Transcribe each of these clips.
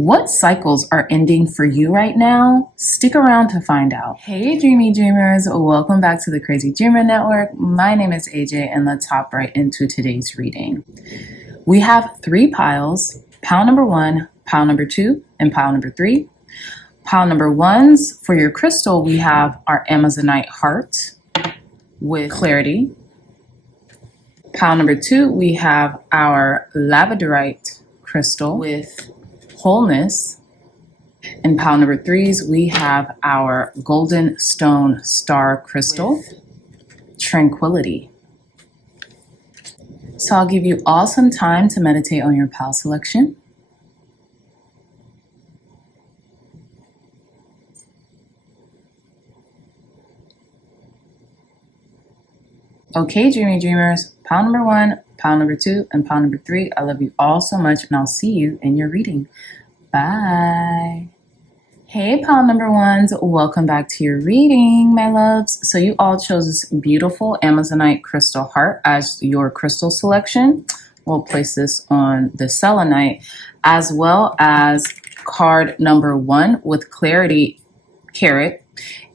What cycles are ending for you right now? Stick around to find out. Hey dreamy dreamers, welcome back to the Crazy Dreamer Network. My name is AJ and let's hop right into today's reading. We have 3 piles, pile number 1, pile number 2, and pile number 3. Pile number 1s, for your crystal, we have our Amazonite heart with clarity. Pile number 2, we have our Labradorite crystal with wholeness. And pile number 3s, we have our Goldenstone star crystal with tranquility. So I'll give you all some time to meditate on your pile selection. Okay, dreamy dreamers, pile number 1, pile number 2, and pile number 3. I love you all so much, and I'll see you in your reading. Bye. Hey, pile number 1s, welcome back to your reading, my loves. So you all chose this beautiful Amazonite crystal heart as your crystal selection. We'll place this on the selenite, as well as card number 1 with clarity, carrot.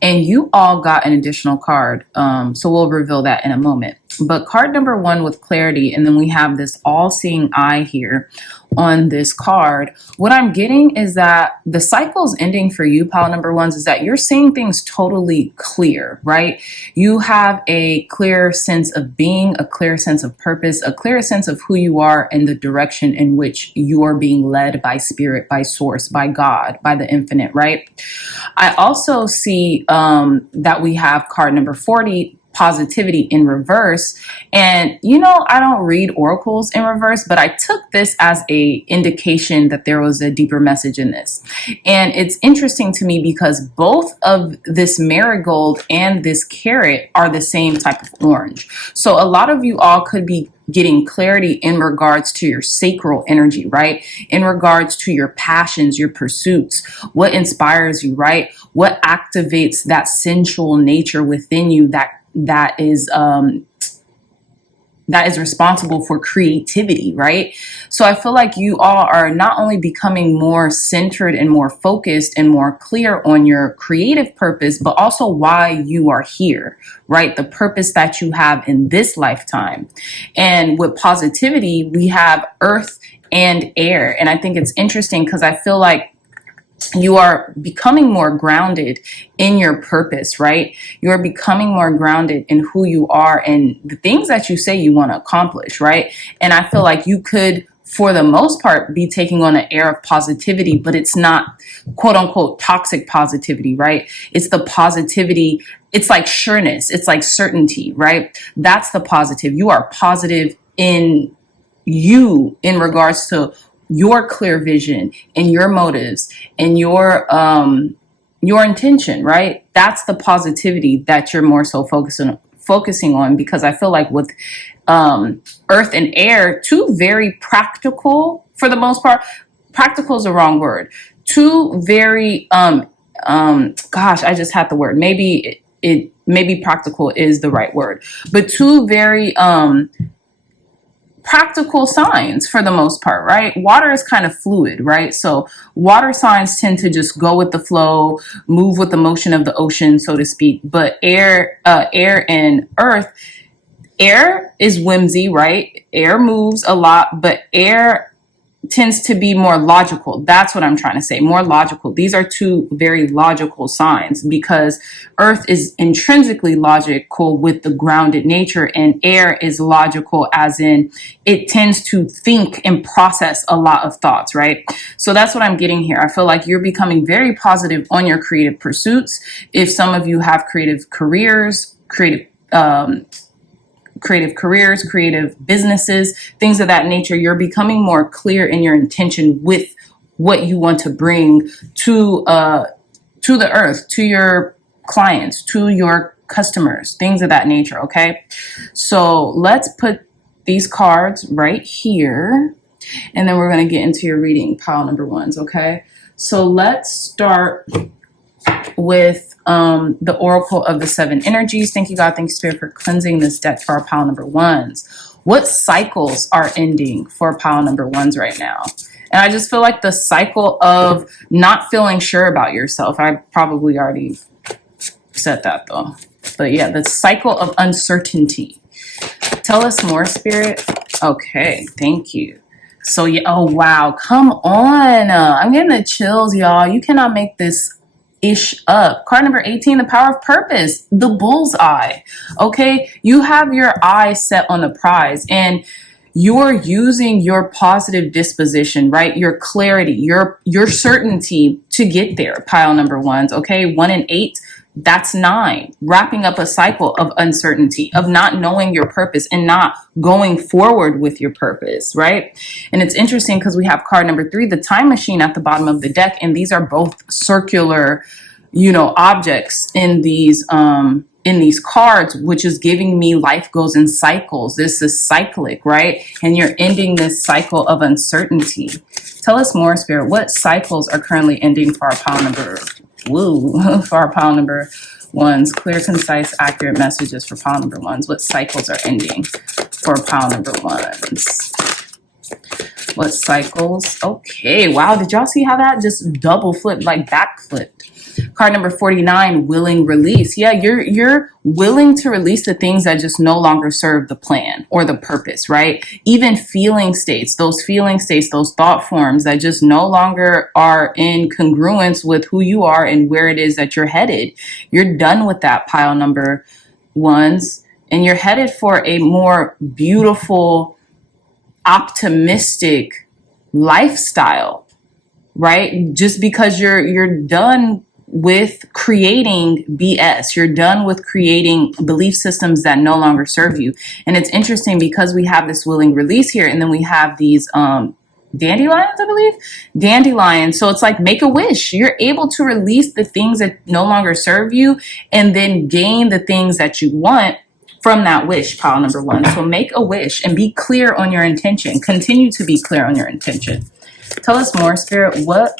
And you all got an additional card, so we'll reveal that in a moment. But card number 1 with clarity, and then we have this all-seeing eye here on this card. What I'm getting is that the cycle's ending for you, pile number 1s, is that you're seeing things totally clear, right? You have a clear sense of being, a clear sense of purpose, a clear sense of who you are and the direction in which you are being led by spirit, by source, by God, by the infinite, right? I also see that we have card number 40, positivity in reverse. And you know, I don't read oracles in reverse, but I took this as a indication that there was a deeper message in this. And it's interesting to me because both of this marigold and this carrot are the same type of orange. So a lot of you all could be getting clarity in regards to your sacral energy, right? In regards to your passions, your pursuits, what inspires you, right? What activates that sensual nature within you that is responsible for creativity, right? So I feel like you all are not only becoming more centered and more focused and more clear on your creative purpose, but also why you are here, right? The purpose that you have in this lifetime. And with positivity, we have earth and air. And I think it's interesting because I feel like you are becoming more grounded in your purpose, right? You're becoming more grounded in who you are and the things that you say you want to accomplish, right? And I feel like you could, for the most part, be taking on an air of positivity, but it's not quote unquote toxic positivity, right? It's the positivity. It's like sureness. It's like certainty, right? That's the positive. You are positive in you in regards to your clear vision and your motives and your intention, right? That's the positivity that you're more so focusing on, because I feel like with earth and air, 2 very practical, for the most part, practical is the wrong word. 2 very gosh, I just had the word. Maybe practical is the right word, but 2 very practical signs for the most part, right? Water is kind of fluid, right? So water signs tend to just go with the flow, move with the motion of the ocean, so to speak. But air and earth, air is whimsy, right? Air moves a lot, but air tends to be more logical. That's what I'm trying to say, more logical. These are 2 very logical signs because earth is intrinsically logical with the grounded nature, and air is logical as in it tends to think and process a lot of thoughts, right? So that's what I'm getting here. I feel like you're becoming very positive on your creative pursuits. If some of you have creative careers, creative businesses, things of that nature, you're becoming more clear in your intention with what you want to bring to the earth, to your clients, to your customers, things of that nature, okay? So let's put these cards right here, and then we're going to get into your reading, pile number 1s, okay? So let's start with the Oracle of the 7 Energies. Thank you, God. Thank you, Spirit, for cleansing this deck for our pile number 1s. What cycles are ending for pile number 1s right now? And I just feel like the cycle of not feeling sure about yourself. I probably already said that though. But yeah, the cycle of uncertainty. Tell us more, Spirit. Okay, thank you. So yeah, oh wow, come on. I'm getting the chills, y'all. You cannot make this ish up. Card number 18, the power of purpose, the bullseye. Okay, you have your eye set on the prize and you're using your positive disposition, right? Your clarity, your certainty to get there. Pile number ones. Okay, 1 and 8. That's 9, wrapping up a cycle of uncertainty, of not knowing your purpose and not going forward with your purpose, right? And it's interesting because we have card number 3, the time machine at the bottom of the deck. And these are both circular, you know, objects in these cards, which is giving me life goes in cycles. This is cyclic, right? And you're ending this cycle of uncertainty. Tell us more, Spirit. What cycles are currently ending for our pile number? Woo, for our pile number ones. Clear, concise, accurate messages for pile number ones. What cycles are ending for pile number ones? What cycles? Okay, wow, did y'all see how that just double flipped, like back flipped? Card number 49, willing release. Yeah, you're willing to release the things that just no longer serve the plan or the purpose, right? Even feeling states, those thought forms that just no longer are in congruence with who you are and where it is that you're headed. You're done with that, pile number ones, and you're headed for a more beautiful, optimistic lifestyle, right? Just because you're done with creating BS. You're done with creating belief systems that no longer serve you. And it's interesting because we have this willing release here, and then we have these dandelions, I believe. Dandelions. So it's like make a wish. You're able to release the things that no longer serve you and then gain the things that you want from that wish, pile number one. So make a wish and be clear on your intention. Continue to be clear on your intention. Tell us more, Spirit. What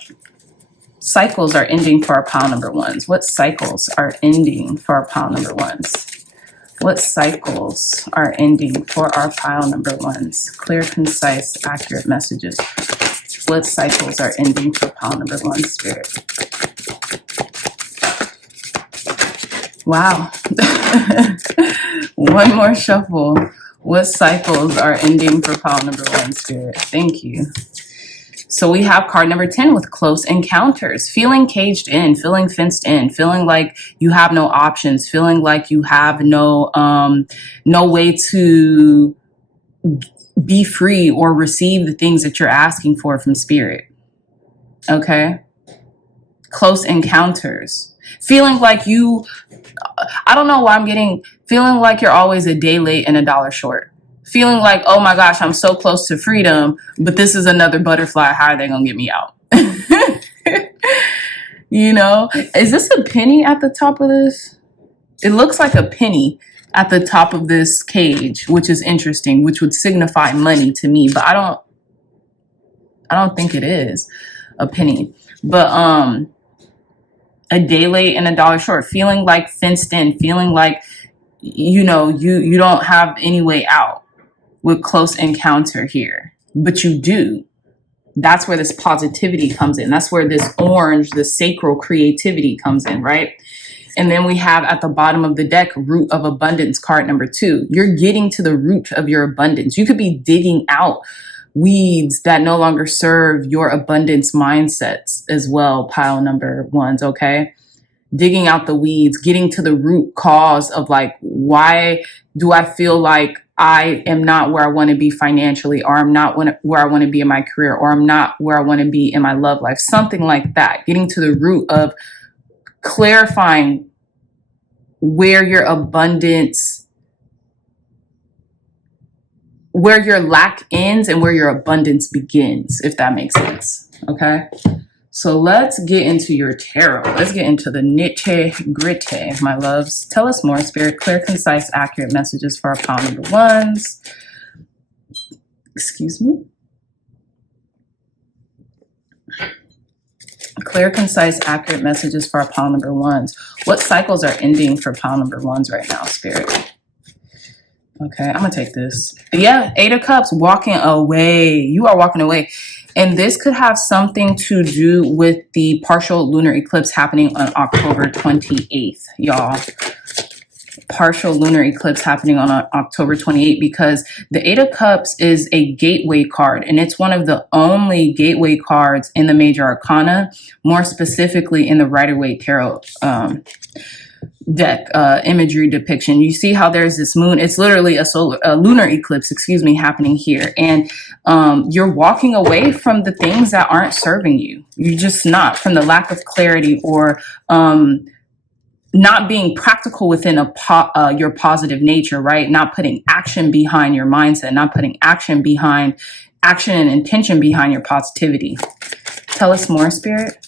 cycles are ending for our pile number ones? What cycles are ending for our pile number ones? What cycles are ending for our pile number ones? Clear, concise, accurate messages. What cycles are ending for pile number one, Spirit? Wow. One more shuffle. What cycles are ending for pile number one, Spirit? Thank you. So we have card number 10 with close encounters, feeling caged in, feeling fenced in, feeling like you have no options, feeling like you have no way to be free or receive the things that you're asking for from Spirit. Okay. Close encounters, feeling like I don't know why I'm getting, feeling like you're always a day late and a dollar short. Feeling like, oh my gosh, I'm so close to freedom, but this is another butterfly. How are they going to get me out? You know, is this a penny at the top of this? It looks like a penny at the top of this cage, which is interesting, which would signify money to me, but I don't think it is a penny. But a day late and a dollar short, feeling like fenced in, feeling like, you know, you don't have any way out. With close encounter here, but you do. That's where this positivity comes in. That's where this orange, the sacral creativity comes in, right? And then we have at the bottom of the deck, root of abundance, card number 2. You're getting to the root of your abundance. You could be digging out weeds that no longer serve your abundance mindsets as well, pile number ones, okay? Digging out the weeds, getting to the root cause of like, why do I feel like I am not where I want to be financially, or I'm not where I want to be in my career, or I'm not where I want to be in my love life, something like that. Getting to the root of clarifying where your abundance, where your lack ends and where your abundance begins, if that makes sense. Okay. So let's get into your tarot. Let's get into the nitty-gritty, my loves. Tell us more, Spirit. Clear, concise, accurate messages for our pile number ones. Excuse me. Clear, concise, accurate messages for our pile number ones. What cycles are ending for pile number ones right now, Spirit? Okay, I'm going to take this. Yeah, 8 of Cups, walking away. You are walking away. And this could have something to do with the partial lunar eclipse happening on October 28th, y'all. Partial lunar eclipse happening on October 28th, because the Eight of Cups is a gateway card, and it's one of the only gateway cards in the major arcana, more specifically in the Rider-Waite Tarot deck imagery depiction. You see how there's this moon, it's literally a lunar eclipse, excuse me, happening here, and you're walking away from the things that aren't serving you. You're just not, from the lack of clarity, or not being practical within your positive nature, right? Not putting action behind your mindset, not putting action and intention behind your positivity. Tell us more, Spirit.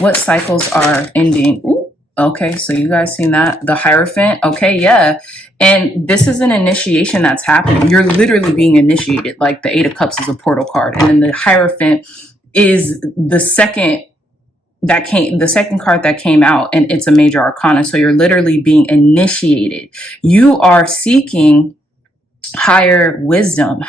What cycles are ending? Ooh, okay, so you guys seen that? The Hierophant, okay, yeah. And this is an initiation that's happening. You're literally being initiated. Like the Eight of Cups is a portal card, and then the Hierophant is the second card that came out, and it's a major arcana. So you're literally being initiated. You are seeking higher wisdom,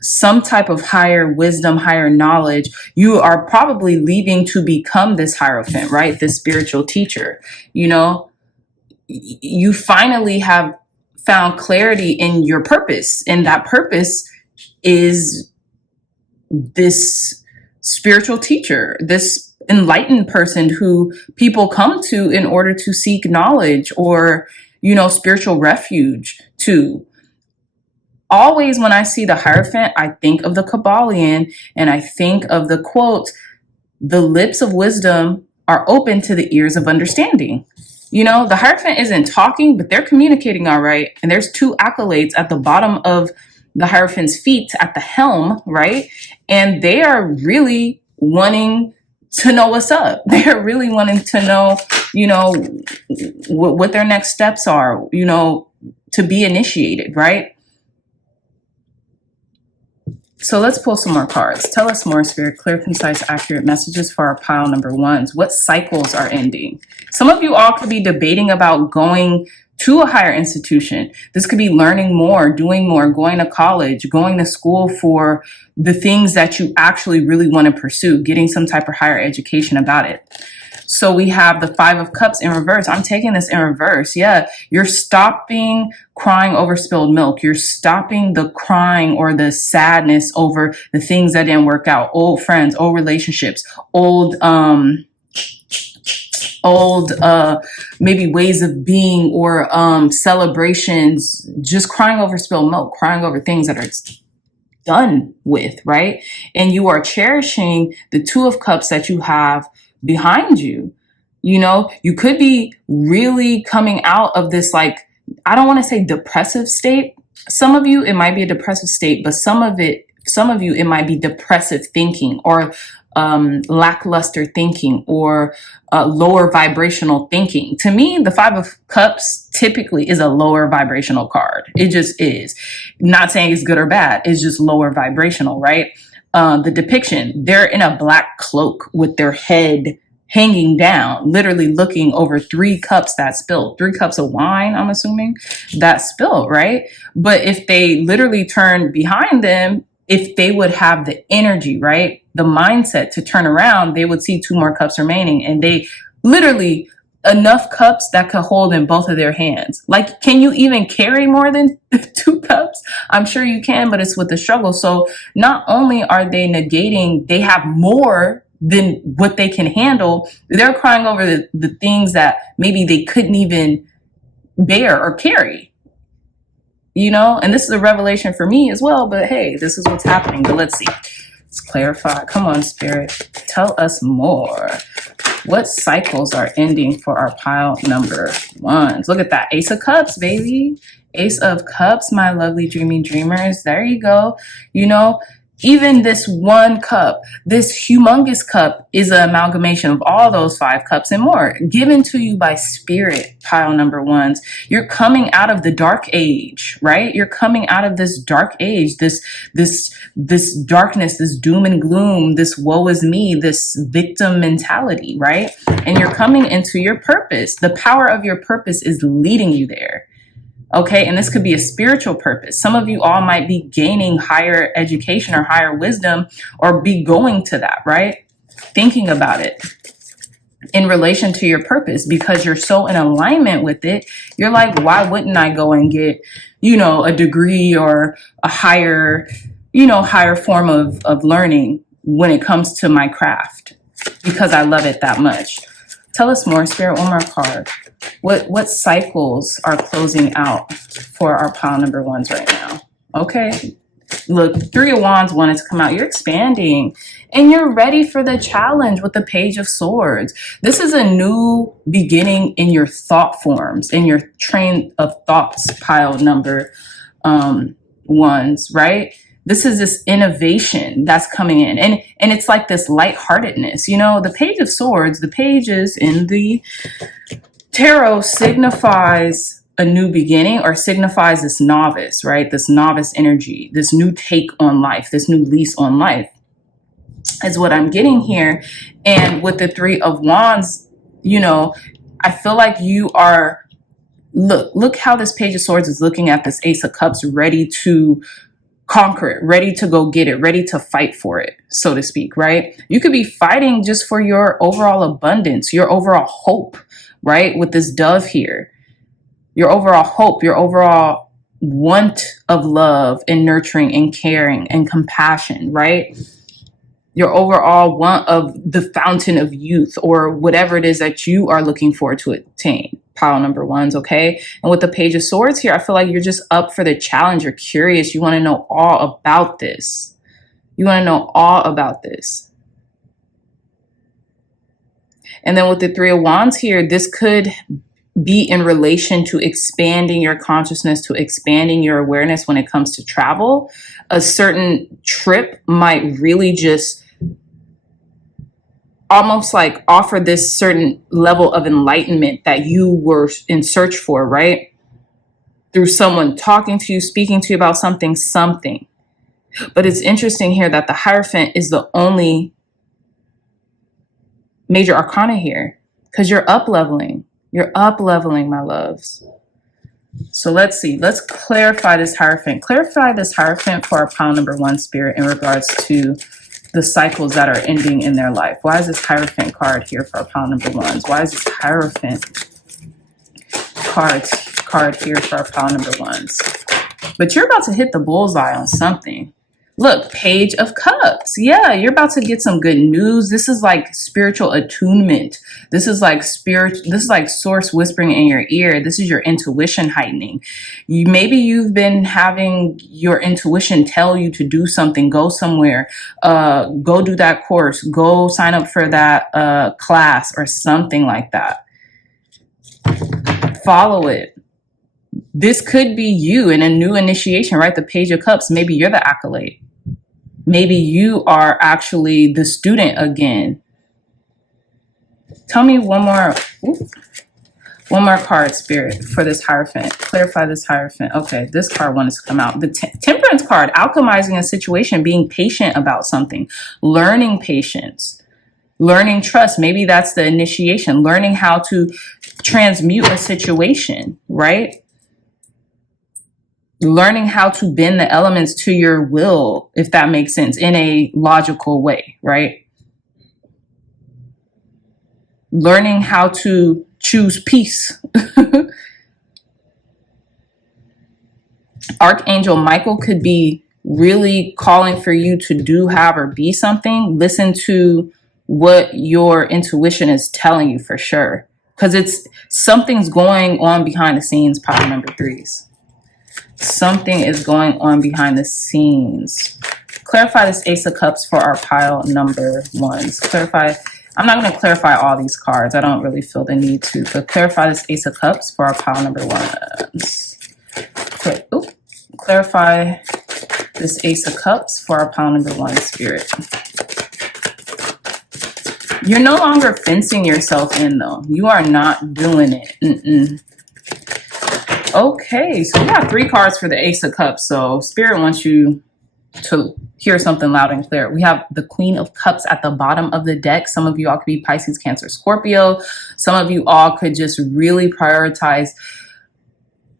some type of higher wisdom, higher knowledge. You are probably leaving to become this Hierophant, right? This spiritual teacher. You know, you finally have found clarity in your purpose, and that purpose is this spiritual teacher, this enlightened person who people come to in order to seek knowledge or, you know, spiritual refuge to. Always when I see the Hierophant, I think of the Kabbalion, and I think of the quote, "The lips of wisdom are open to the ears of understanding." You know, the Hierophant isn't talking, but they're communicating all right. And there's two acolytes at the bottom of the Hierophant's feet at the helm, right? And they are really wanting to know what's up. They're really wanting to know, you know, what their next steps are, you know, to be initiated, right? So let's pull some more cards. Tell us more, Spirit. Clear, concise, accurate messages for our pile number ones. What cycles are ending? Some of you all could be debating about going to a higher institution. This could be learning more, doing more, going to college, going to school for the things that you actually really want to pursue, getting some type of higher education about it. So we have the Five of Cups in reverse. I'm taking this in reverse. Yeah, you're stopping crying over spilled milk. You're stopping the crying or the sadness over the things that didn't work out. Old friends, old relationships, old maybe ways of being or celebrations, just crying over spilled milk, crying over things that are done with, right? And you are cherishing the Two of Cups that you have behind you. You know, you could be really coming out of this, like, I don't want to say depressive state. Some of you, it might be a depressive state, but some of you, it might be depressive thinking or lackluster thinking or lower vibrational thinking. To me, the Five of Cups typically is a lower vibrational card. It just is. Not saying it's good or bad. It's just lower vibrational, right? The depiction, they're in a black cloak with their head hanging down, literally looking over 3 cups that spilled, 3 cups of wine, I'm assuming, that spilled, right? But if they literally turn behind them, if they would have the energy, right, the mindset to turn around, they would see 2 more cups remaining, and they literally enough cups that could hold in both of their hands. Like, can you even carry more than 2 cups? I'm sure you can, but it's with the struggle. So not only are they negating, they have more than what they can handle, they're crying over the things that maybe they couldn't even bear or carry. You know, and this is a revelation for me as well, but hey, this is what's happening. But let's see. Let's clarify. Come on, Spirit. Tell us more. What cycles are ending for our pile number ones? Look at that. Ace of Cups, baby. Ace of Cups, my lovely dreamy dreamers. There you go. You know, even this one cup, this humongous cup, is an amalgamation of all those 5 cups and more given to you by Spirit, pile number ones. You're coming out of the dark age, right? You're coming out of this dark age, this darkness, this doom and gloom, this woe is me, this victim mentality, right? And you're coming into your purpose. The power of your purpose is leading you there. Okay, and this could be a spiritual purpose. Some of you all might be gaining higher education or higher wisdom, or be going to that, right? Thinking about it in relation to your purpose, because you're so in alignment with it. You're like, why wouldn't I go and get, you know, a degree or a higher, you know, higher form of learning when it comes to my craft, because I love it that much. Tell us more, Spirit. One more card. What cycles are closing out for our pile number ones right now? Okay. Look, Three of Wands wanted to come out. You're expanding and you're ready for the challenge with the Page of Swords. This is a new beginning in your thought forms, in your train of thoughts pile number ones, right? This is this innovation that's coming in. And it's like this lightheartedness. You know, the Page of Swords, the pages in the tarot signifies a new beginning, or signifies this novice, right? This novice energy, this new take on life, this new lease on life is what I'm getting here. And with the Three of Wands, you know, I feel like you are, look how this Page of Swords is looking at this Ace of Cups, ready to conquer it, ready to go get it, ready to fight for it, so to speak, right? You could be fighting just for your overall abundance, your overall hope, right? With this dove here, your overall hope, your overall want of love and nurturing and caring and compassion, right? Your overall want of the fountain of youth, or whatever it is that you are looking forward to attain, pile number ones, okay? And with the Page of Swords here, I feel like you're just up for the challenge. You're curious. You want to know all about this. You want to know all about this. And then with the Three of Wands here, this could be in relation to expanding your consciousness, to expanding your awareness when it comes to travel. A certain trip might really just almost like offer this certain level of enlightenment that you were in search for, right? Through someone talking to you, speaking to you about something. But it's interesting here that the Hierophant is the only major arcana here, because you're up leveling. You're up leveling, my loves. So let's see. Let's clarify this Hierophant. Clarify this Hierophant for our pile number one, Spirit, in regards to the cycles that are ending in their life. Why is this Hierophant card here for our pile number ones? Why is this Hierophant card here for our pile number ones? But you're about to hit the bullseye on something. Look, Page of Cups. Yeah, you're about to get some good news. This is like spiritual attunement. This is like source whispering in your ear. This is your intuition heightening. Maybe you've been having your intuition tell you to do something, go somewhere, go do that course, go sign up for that class or something like that. Follow it. This could be you in a new initiation, right? The Page of Cups. Maybe you're the acolyte. Maybe you are actually the student again. Tell me one more card, Spirit, for this Hierophant. Clarify this Hierophant. Okay, this card wanted to come out. The Temperance card, alchemizing a situation, being patient about something, learning patience, learning trust. Maybe that's the initiation, learning how to transmute a situation, right? Learning how to bend the elements to your will, if that makes sense, in a logical way, right? Learning how to choose peace. Archangel Michael could be really calling for you to do, have, or be something. Listen to what your intuition is telling you for sure, because it's something's going on behind the scenes, pile number threes. Something is going on behind the scenes. Clarify this Ace of Cups for our pile number ones. Clarify. I'm not going to clarify all these cards. I don't really feel the need to. But clarify this Ace of Cups for our pile number ones. Clarify this Ace of Cups for our pile number one, Spirit. You're no longer fencing yourself in, though. You are not doing it. Okay, so we have 3 cards for the Ace of Cups. So Spirit wants you to hear something loud and clear. We have the Queen of Cups at the bottom of the deck. Some of you all could be Pisces, Cancer, Scorpio. Some of you all could just really prioritize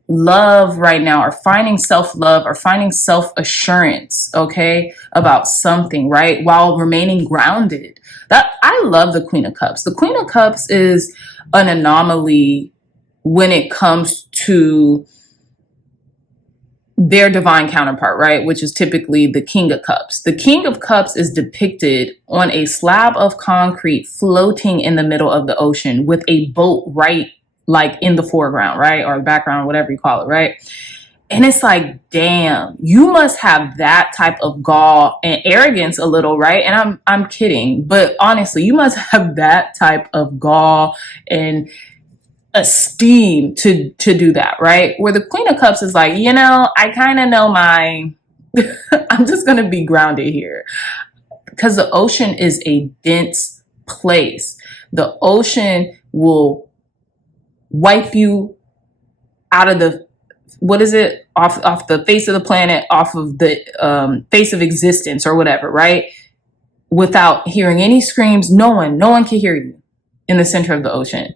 love right now, or finding self-love, or finding self-assurance, okay, about something, right, while remaining grounded. That, I love the Queen of Cups. The Queen of Cups is an anomaly when it comes to their divine counterpart, right, which is typically the King of Cups. The King of Cups is depicted on a slab of concrete floating in the middle of the ocean with a boat right like in the foreground, right, or background, whatever you call it, right? And it's like, damn, you must have that type of gall and arrogance a little, right? And I'm kidding, but honestly, you must have that type of gall and esteem to do that, right? Where the Queen of Cups is like, you know, I kind of know my I'm just going to be grounded here, because the ocean is a dense place. The ocean will wipe you out of the, what is it, off the face of the planet, off of the face of existence or whatever, right? Without hearing any screams. No one can hear you in the center of the ocean.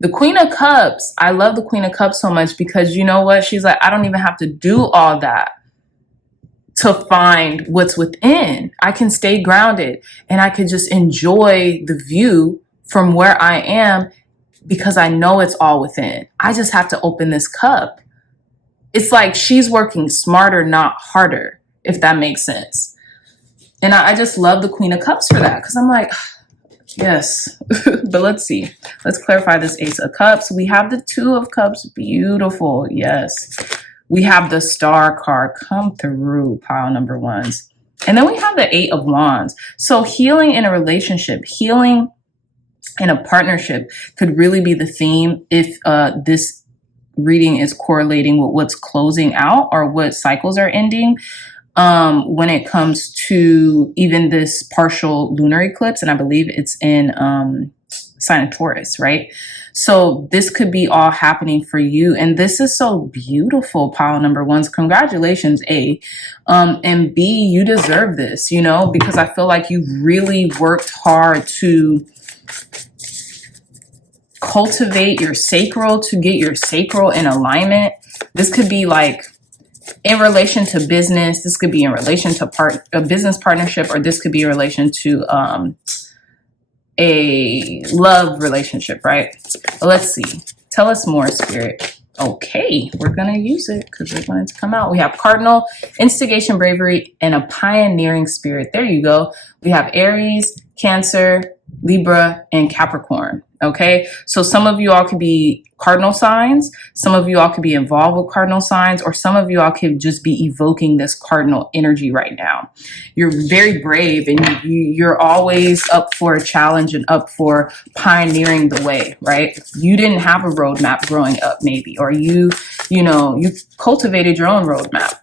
The Queen of Cups, I love the Queen of Cups so much because, you know what, she's like, I don't even have to do all that to find what's within. I can stay grounded and I could just enjoy the view from where I am, because I know it's all within. I just have to open this cup. It's like she's working smarter, not harder, if that makes sense. And I just love the Queen of Cups for that, because I'm like, yes. But let's see. Let's clarify this Ace of Cups. We have the Two of Cups. Beautiful. Yes. We have the Star card come through, pile number ones. And then we have the Eight of Wands. So healing in a relationship, healing in a partnership could really be the theme if this reading is correlating with what's closing out or what cycles are ending. When it comes to even this partial lunar eclipse, and I believe it's in sign of Taurus, right? So this could be all happening for you, and this is so beautiful, pile number ones. Congratulations, A. And B, you deserve this, you know, because I feel like you really worked hard to cultivate your sacral, to get your sacral in alignment. This could be like in relation to business. This could be in relation to a business partnership, or this could be in relation to a love relationship, right? Let's see. Tell us more, Spirit. Okay, we're going to use it because we want it to come out. We have Cardinal, Instigation, Bravery, and a Pioneering Spirit. There you go. We have Aries, Cancer, Libra, and Capricorn. Okay, so some of you all could be cardinal signs, some of you all could be involved with cardinal signs, or some of you all could just be evoking this cardinal energy right now. You're very brave, and you're always up for a challenge and up for pioneering the way, right? You didn't have a roadmap growing up, maybe, or you cultivated your own roadmap.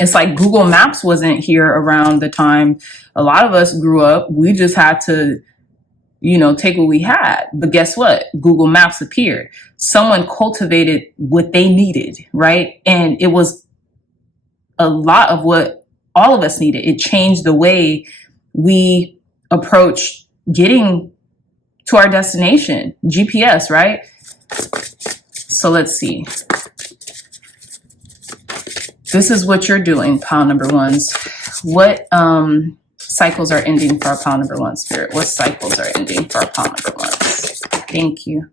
It's like Google Maps wasn't here around the time a lot of us grew up. We just had to, take what we had. But guess what? Google Maps appeared. Someone cultivated what they needed, right? And it was a lot of what all of us needed. It changed the way we approach getting to our destination. GPS, right? So let's see. This is what you're doing, pile number ones. What cycles are ending for our pile number one, Spirit? What cycles are ending for our pile number ones? Thank you.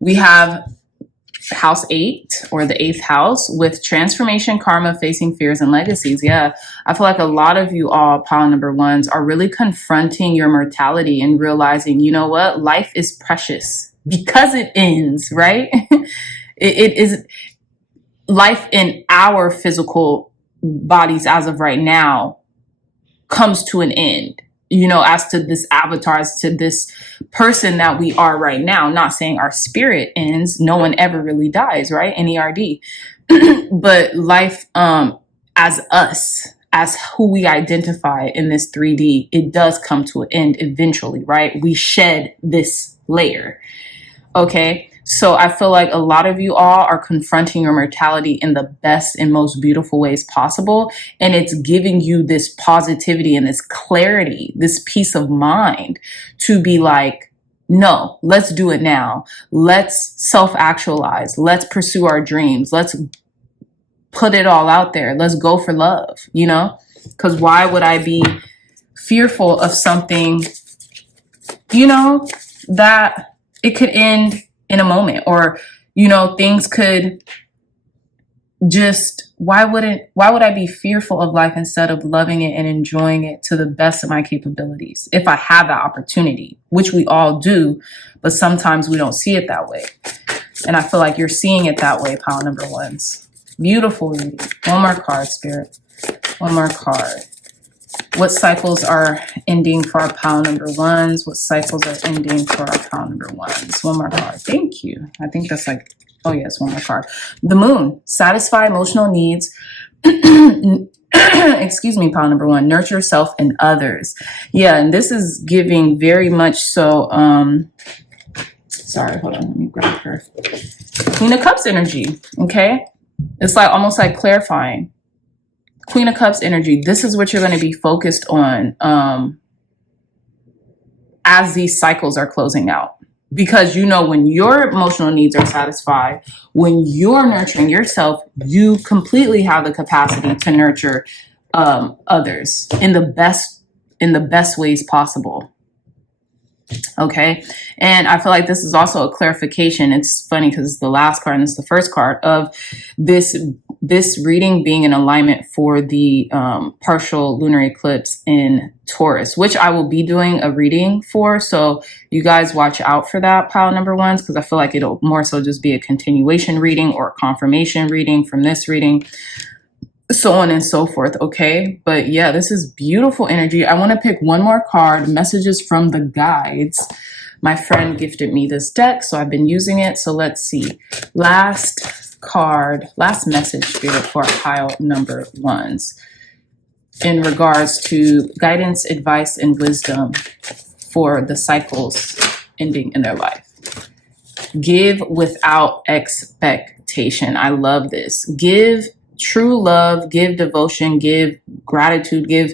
We have house 8, or the 8th house, with transformation, karma, facing fears, and legacies. Yeah, I feel like a lot of you all, pile number ones, are really confronting your mortality and realizing, you know what? Life is precious because it ends, right? It is life in our physical bodies as of right now comes to an end, as to this avatar, as to this person that we are right now. Not saying our spirit ends. No one ever really dies, right? NERD. But life as us, as who we identify in this 3D, it does come to an end eventually, right? We shed this layer. Okay. So I feel like a lot of you all are confronting your mortality in the best and most beautiful ways possible. And it's giving you this positivity and this clarity, this peace of mind to be like, No, let's do it now. Let's self-actualize. Let's pursue our dreams. Let's put it all out there. Let's go for love, you know? Because why would I be fearful of something, you know, that it could end in a moment, or, you know, things could just, why would I be fearful of life instead of loving it and enjoying it to the best of my capabilities if I have that opportunity, which we all do, but sometimes we don't see it that way. And I feel like you're seeing it that way, pile number ones. Beautiful reading. One more card, Spirit. One more card. What cycles are ending for our pile number ones? What cycles are ending for our pile number ones? One more card. Thank you. I think that's like, oh yes, one more card. The moon. Satisfy emotional needs. Excuse me, pile number one. Nurture yourself and others. Yeah, and this is giving very much so, sorry, hold on, let me grab her. Queen of Cups energy, okay? It's like almost like clarifying. Queen of Cups energy. This is what you're going to be focused on as these cycles are closing out. Because, you know, when your emotional needs are satisfied, when you're nurturing yourself, you completely have the capacity to nurture others in the best ways possible. Okay. And I feel like this is also a clarification. It's funny because it's the last card and it's the first card of this reading being in alignment for the partial lunar eclipse in Taurus, which I will be doing a reading for. So you guys watch out for that, pile number ones, because I feel like it'll more so just be a continuation reading or a confirmation reading from this reading, so on and so forth. Okay. But yeah, this is beautiful energy. I want to pick one more card, messages from the guides. My friend gifted me this deck, so I've been using it. So let's see. Last card, last message, Spirit, for pile number ones in regards to guidance, advice, and wisdom for the cycles ending in their life. Give without expectation. I love this. Give true love, give devotion, give gratitude, give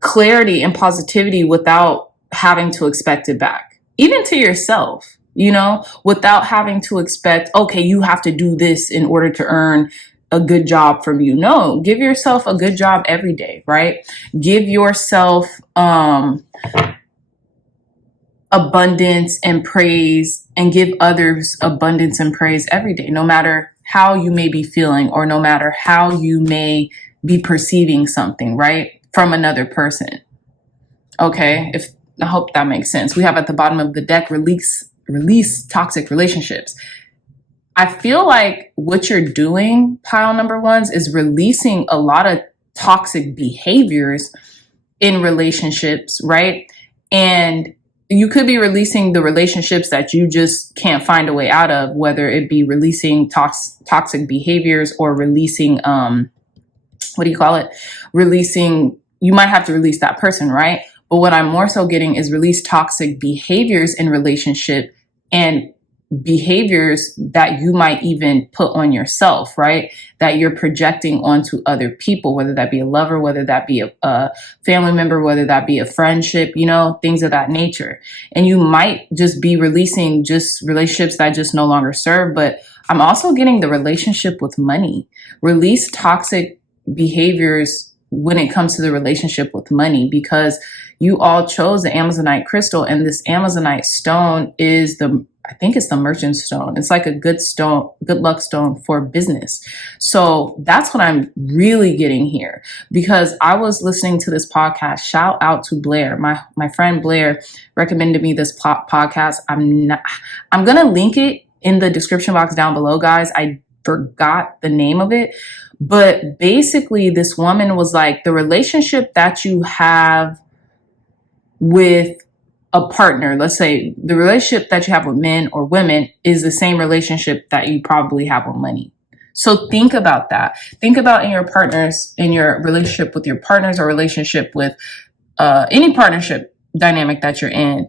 clarity and positivity without having to expect it back. Even to yourself, you know, without having to expect, okay, you have to do this in order to earn a good job from you. No, give yourself a good job every day, right? Give yourself abundance and praise, and give others abundance and praise every day, no matter how you may be feeling or no matter how you may be perceiving something, right, from another person. Okay, I hope that makes sense. We have at the bottom of the deck, release toxic relationships. I feel like what you're doing, pile number ones, is releasing a lot of toxic behaviors in relationships, right? And you could be releasing the relationships that you just can't find a way out of, whether it be releasing toxic behaviors or releasing, what do you call it? You might have to release that person, right? But what I'm more so getting is release toxic behaviors in relationship and behaviors that you might even put on yourself, right? That you're projecting onto other people, whether that be a lover, whether that be a family member, whether that be a friendship, you know, things of that nature. And you might just be releasing just relationships that just no longer serve. But I'm also getting the relationship with money. Release toxic behaviors when it comes to the relationship with money, because you all chose the Amazonite crystal, and this Amazonite stone is I think it's the merchant stone. It's like a good luck stone for business. So that's what I'm really getting here, because I was listening to this podcast. Shout out to Blair. My friend Blair recommended me this podcast. I'm going to link it in the description box down below, guys. I forgot the name of it, but basically this woman was like, the relationship that you have with a partner, let's say the relationship that you have with men or women is the same relationship that you probably have with money. So think about that. Think about in your relationship with your partners, or relationship with any partnership dynamic that you're in.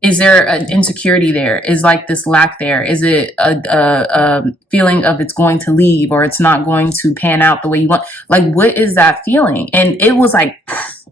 Is there an insecurity there? Is like this lack there? Is it a feeling of it's going to leave, or it's not going to pan out the way you want? Like, what is that feeling? And it was like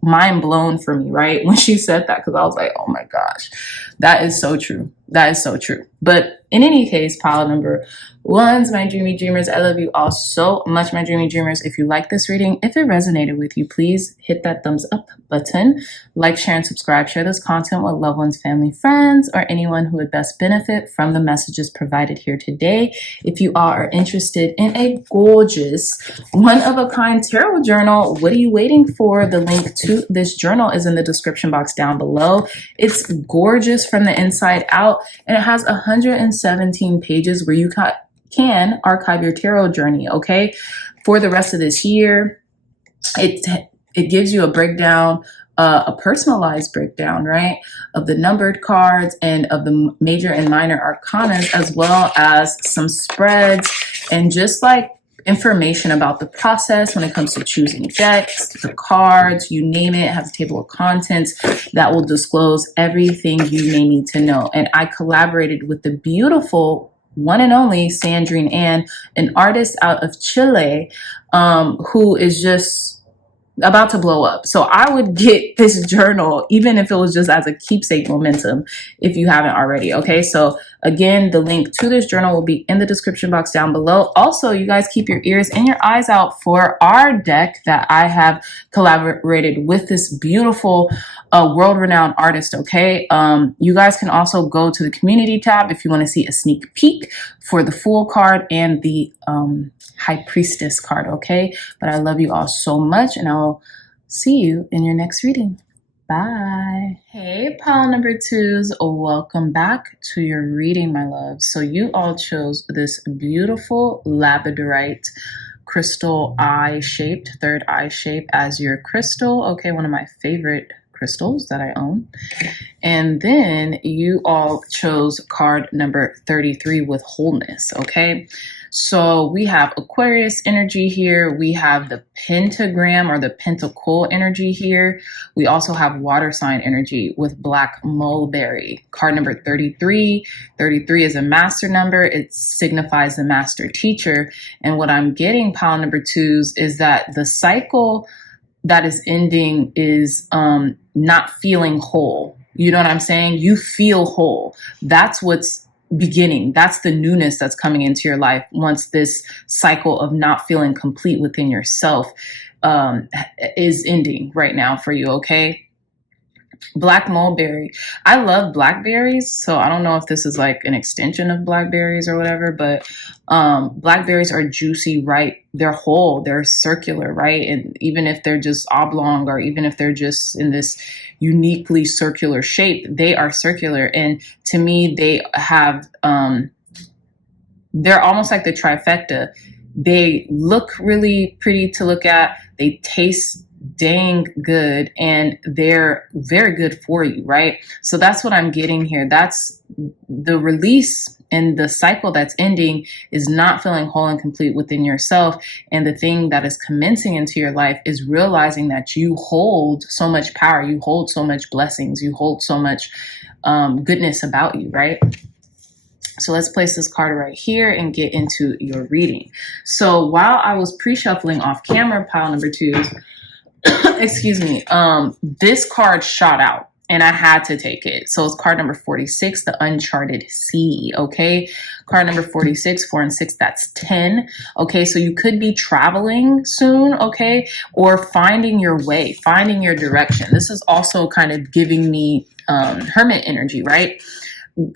mind blown for me, right? When she said that, because I was like, oh my gosh, that is so true. That is so true. But in any case, pile number ones, my dreamy dreamers, I love you all so much, my dreamy dreamers. If you like this reading, if it resonated with you, please hit that thumbs up button, like, share, and subscribe. Share this content with loved ones, family, friends, or anyone who would best benefit from the messages provided here today. If you all are interested in a gorgeous, one-of-a-kind tarot journal, what are you waiting for? The link to this journal is in the description box down below. It's gorgeous from the inside out, and it has 117 pages where you can archive your tarot journey, okay? For the rest of this year, it gives you a breakdown, a personalized breakdown, right, of the numbered cards and of the major and minor arcanas, as well as some spreads and just like information about the process when it comes to choosing decks, the cards, you name it. It has a table of contents that will disclose everything you may need to know. And I collaborated with the beautiful one and only Sandrine Ann, an artist out of Chile, who is just about to blow up. So I would get this journal, even if it was just as a keepsake momentum, if you haven't already. Okay, so again, the link to this journal will be in the description box down below. Also, you guys keep your ears and your eyes out for our deck that I have collaborated with this beautiful world-renowned artist. Okay, you guys can also go to the community tab if you want to see a sneak peek for the Fool card and the High Priestess card. Okay, but I love you all so much, and I'll see you in your next reading. Bye. Hey, pile number twos, welcome back to your reading, my love. So you all chose this beautiful Labradorite crystal eye-shaped, third eye shape as your crystal. Okay, one of my favorite crystals that I own. And then you all chose card number 33 with wholeness. Okay, so we have Aquarius energy here. We have the pentagram or the pentacle energy here. We also have water sign energy with black mulberry. Card number 33. 33 is a master number. It signifies the master teacher. And what I'm getting, pile number twos, is that the cycle that is ending is not feeling whole. You know what I'm saying? You feel whole. That's what's beginning. That's the newness that's coming into your life once this cycle of not feeling complete within yourself is ending right now for you, okay? Black mulberry. I love blackberries, so I don't know if this is like an extension of blackberries or whatever, but blackberries are juicy, right? They're whole, they're circular, right? And even if they're just oblong, or even if they're just in this uniquely circular shape, they are circular. And to me, they have, they're almost like the trifecta. They look really pretty to look at. They taste dang good, and they're very good for you, right? So that's what I'm getting here. That's the release, and the cycle that's ending is not feeling whole and complete within yourself. And the thing that is commencing into your life is realizing that you hold so much power, you hold so much blessings, you hold so much goodness about you, right? So let's place this card right here and get into your reading. So while I was pre-shuffling off camera, pile number twos, excuse me, this card shot out and I had to take it. So it's card number 46, the Uncharted Sea. Okay, card number 46, 4 and 6, that's 10. Okay, so you could be traveling soon, okay, or finding your way, finding your direction. This is also kind of giving me hermit energy, right?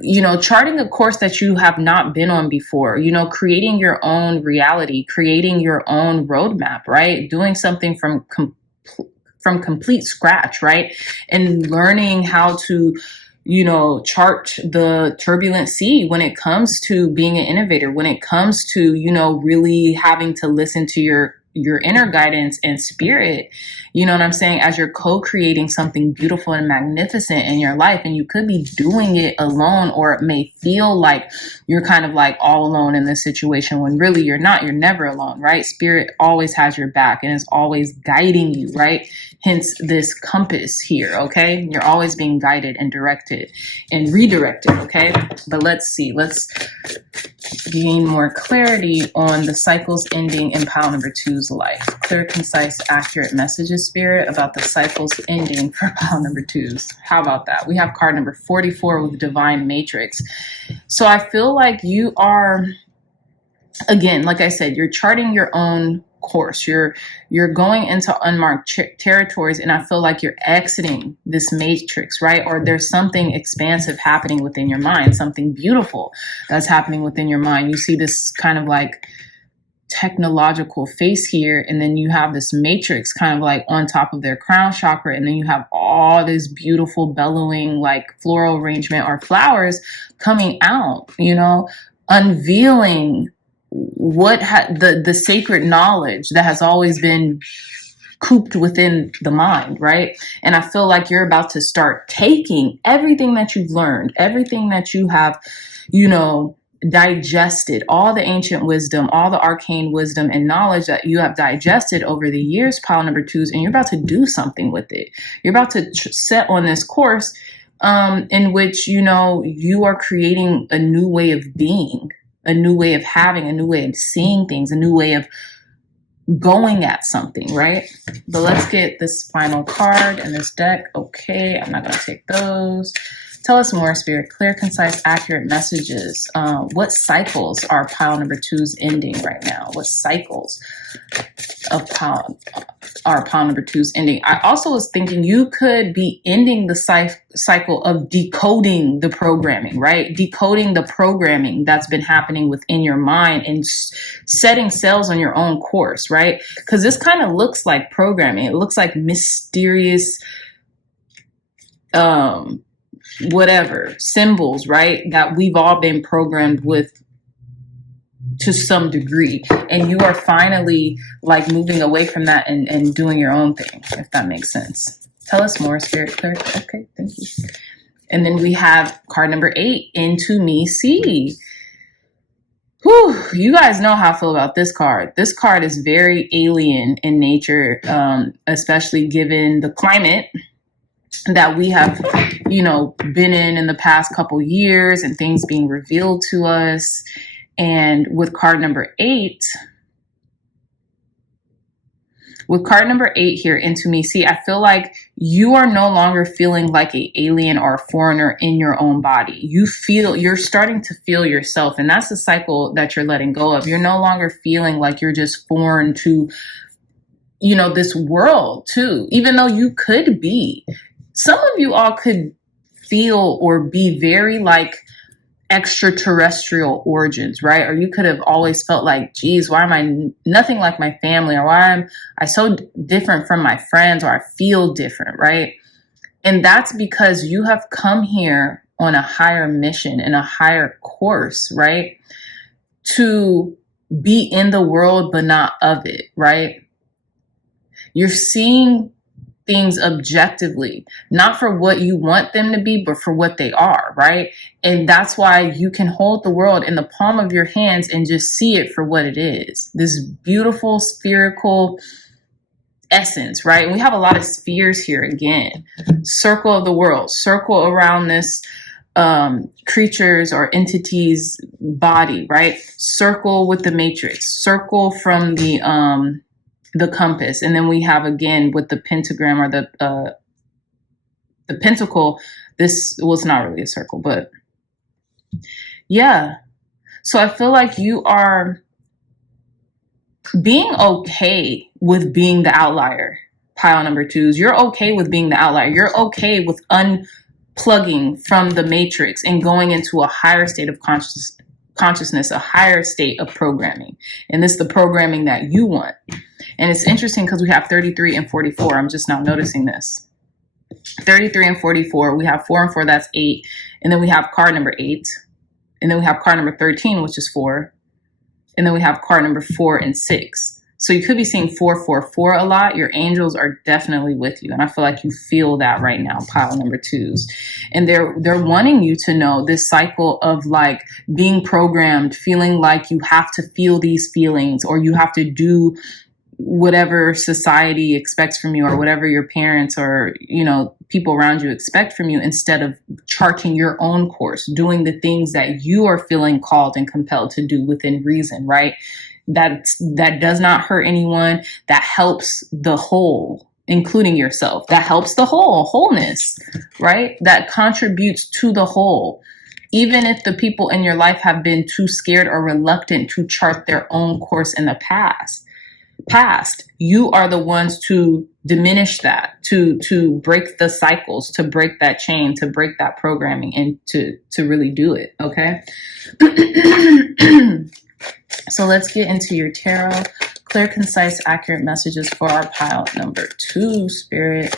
You know, charting a course that you have not been on before, you know, creating your own reality, creating your own roadmap, right? Doing something from complete scratch, right? And learning how to, you know, chart the turbulent sea when it comes to being an innovator, when it comes to, you know, really having to listen to your inner guidance and spirit, you know what I'm saying, as you're co-creating something beautiful and magnificent in your life. And you could be doing it alone, or it may feel like you're kind of like all alone in this situation, when really you're not. You're never alone, right? Spirit always has your back and is always guiding you, right? Hence this compass here, okay? You're always being guided and directed and redirected, okay? But let's see. Let's gain more clarity on the cycles ending in pile number 2's life. Clear, concise, accurate messages, Spirit, about the cycles ending for pile number 2's. How about that? We have card number 44 with Divine Matrix. So I feel like you are, again, like I said, you're charting your own course. You're going into unmarked territories, and I feel like you're exiting this matrix, right? Or there's something expansive happening within your mind, something beautiful that's happening within your mind. You see this kind of like technological face here, and then you have this matrix kind of like on top of their crown chakra, and then you have all this beautiful bellowing like floral arrangement or flowers coming out, you know, unveiling what the sacred knowledge that has always been cooped within the mind, right? And I feel like you're about to start taking everything that you've learned, everything that you have, you know, digested, all the ancient wisdom, all the arcane wisdom and knowledge that you have digested over the years, pile number 2's, and you're about to do something with it. You're about to set on this course in which, you know, you are creating a new way of being, a new way of having, a new way of seeing things, a new way of going at something, right? But let's get this final card in this deck. Okay, I'm not going to take those. Tell us more, Spirit. Clear, concise, accurate messages. What cycles are pile number 2's ending right now? What cycles of pile number 2's ending? I also was thinking you could be ending the cycle of decoding the programming, right? Decoding the programming that's been happening within your mind and setting sails on your own course, right? Because this kind of looks like programming. It looks like mysterious, whatever, symbols, right? That we've all been programmed with to some degree. And you are finally like moving away from that and doing your own thing, if that makes sense. Tell us more, Spirit Clear. Okay, thank you. And then we have card number 8, Into Me See. Whew, you guys know how I feel about this card. This card is very alien in nature, especially given the climate that we have, you know, been in the past couple years and things being revealed to us. And with card number 8 here, Into Me See, I feel like you are no longer feeling like an alien or a foreigner in your own body. You're starting to feel yourself. And that's the cycle that you're letting go of. You're no longer feeling like you're just foreign to, you know, this world too, even though you could be. Some of you all could feel or be very like extraterrestrial origins, right? Or you could have always felt like, geez, why am I nothing like my family? Or why am I so different from my friends? Or I feel different, right? And that's because you have come here on a higher mission and a higher course, right? To be in the world, but not of it, right? You're seeing things objectively, not for what you want them to be, but for what they are, right? And that's why you can hold the world in the palm of your hands and just see it for what it is. This beautiful spherical essence, right? And we have a lot of spheres here again. Circle of the world, circle around this creature's or entity's body, right? Circle with the matrix, circle from the compass. And then we have again with the pentagram or the pentacle, this was not really a circle, but yeah. So I feel like you are being okay with being the outlier, pile number 2's. You're okay with being the outlier. You're okay with unplugging from the matrix and going into a higher state of consciousness, a higher state of programming. And this is the programming that you want. And it's interesting because we have 33 and 44. I'm just now noticing this. 33 and 44. We have 4 and 4, that's 8. And then we have card number 8. And then we have card number 13, which is 4. And then we have card number 4 and 6. So you could be seeing 444 a lot. Your angels are definitely with you. And I feel like you feel that right now, pile number 2's. And they're wanting you to know this cycle of like being programmed, feeling like you have to feel these feelings or you have to do whatever society expects from you, or whatever your parents or, people around you expect from you, instead of charting your own course, doing the things that you are feeling called and compelled to do within reason, right? That does not hurt anyone. That helps the whole, including yourself. That helps the wholeness, right? That contributes to the whole. Even if the people in your life have been too scared or reluctant to chart their own course in the past, you are the ones to diminish that, to break the cycles, to break that chain, to break that programming, and to really do it. Okay. So let's get into your tarot. Clear, concise, accurate messages for our pile number 2, Spirit.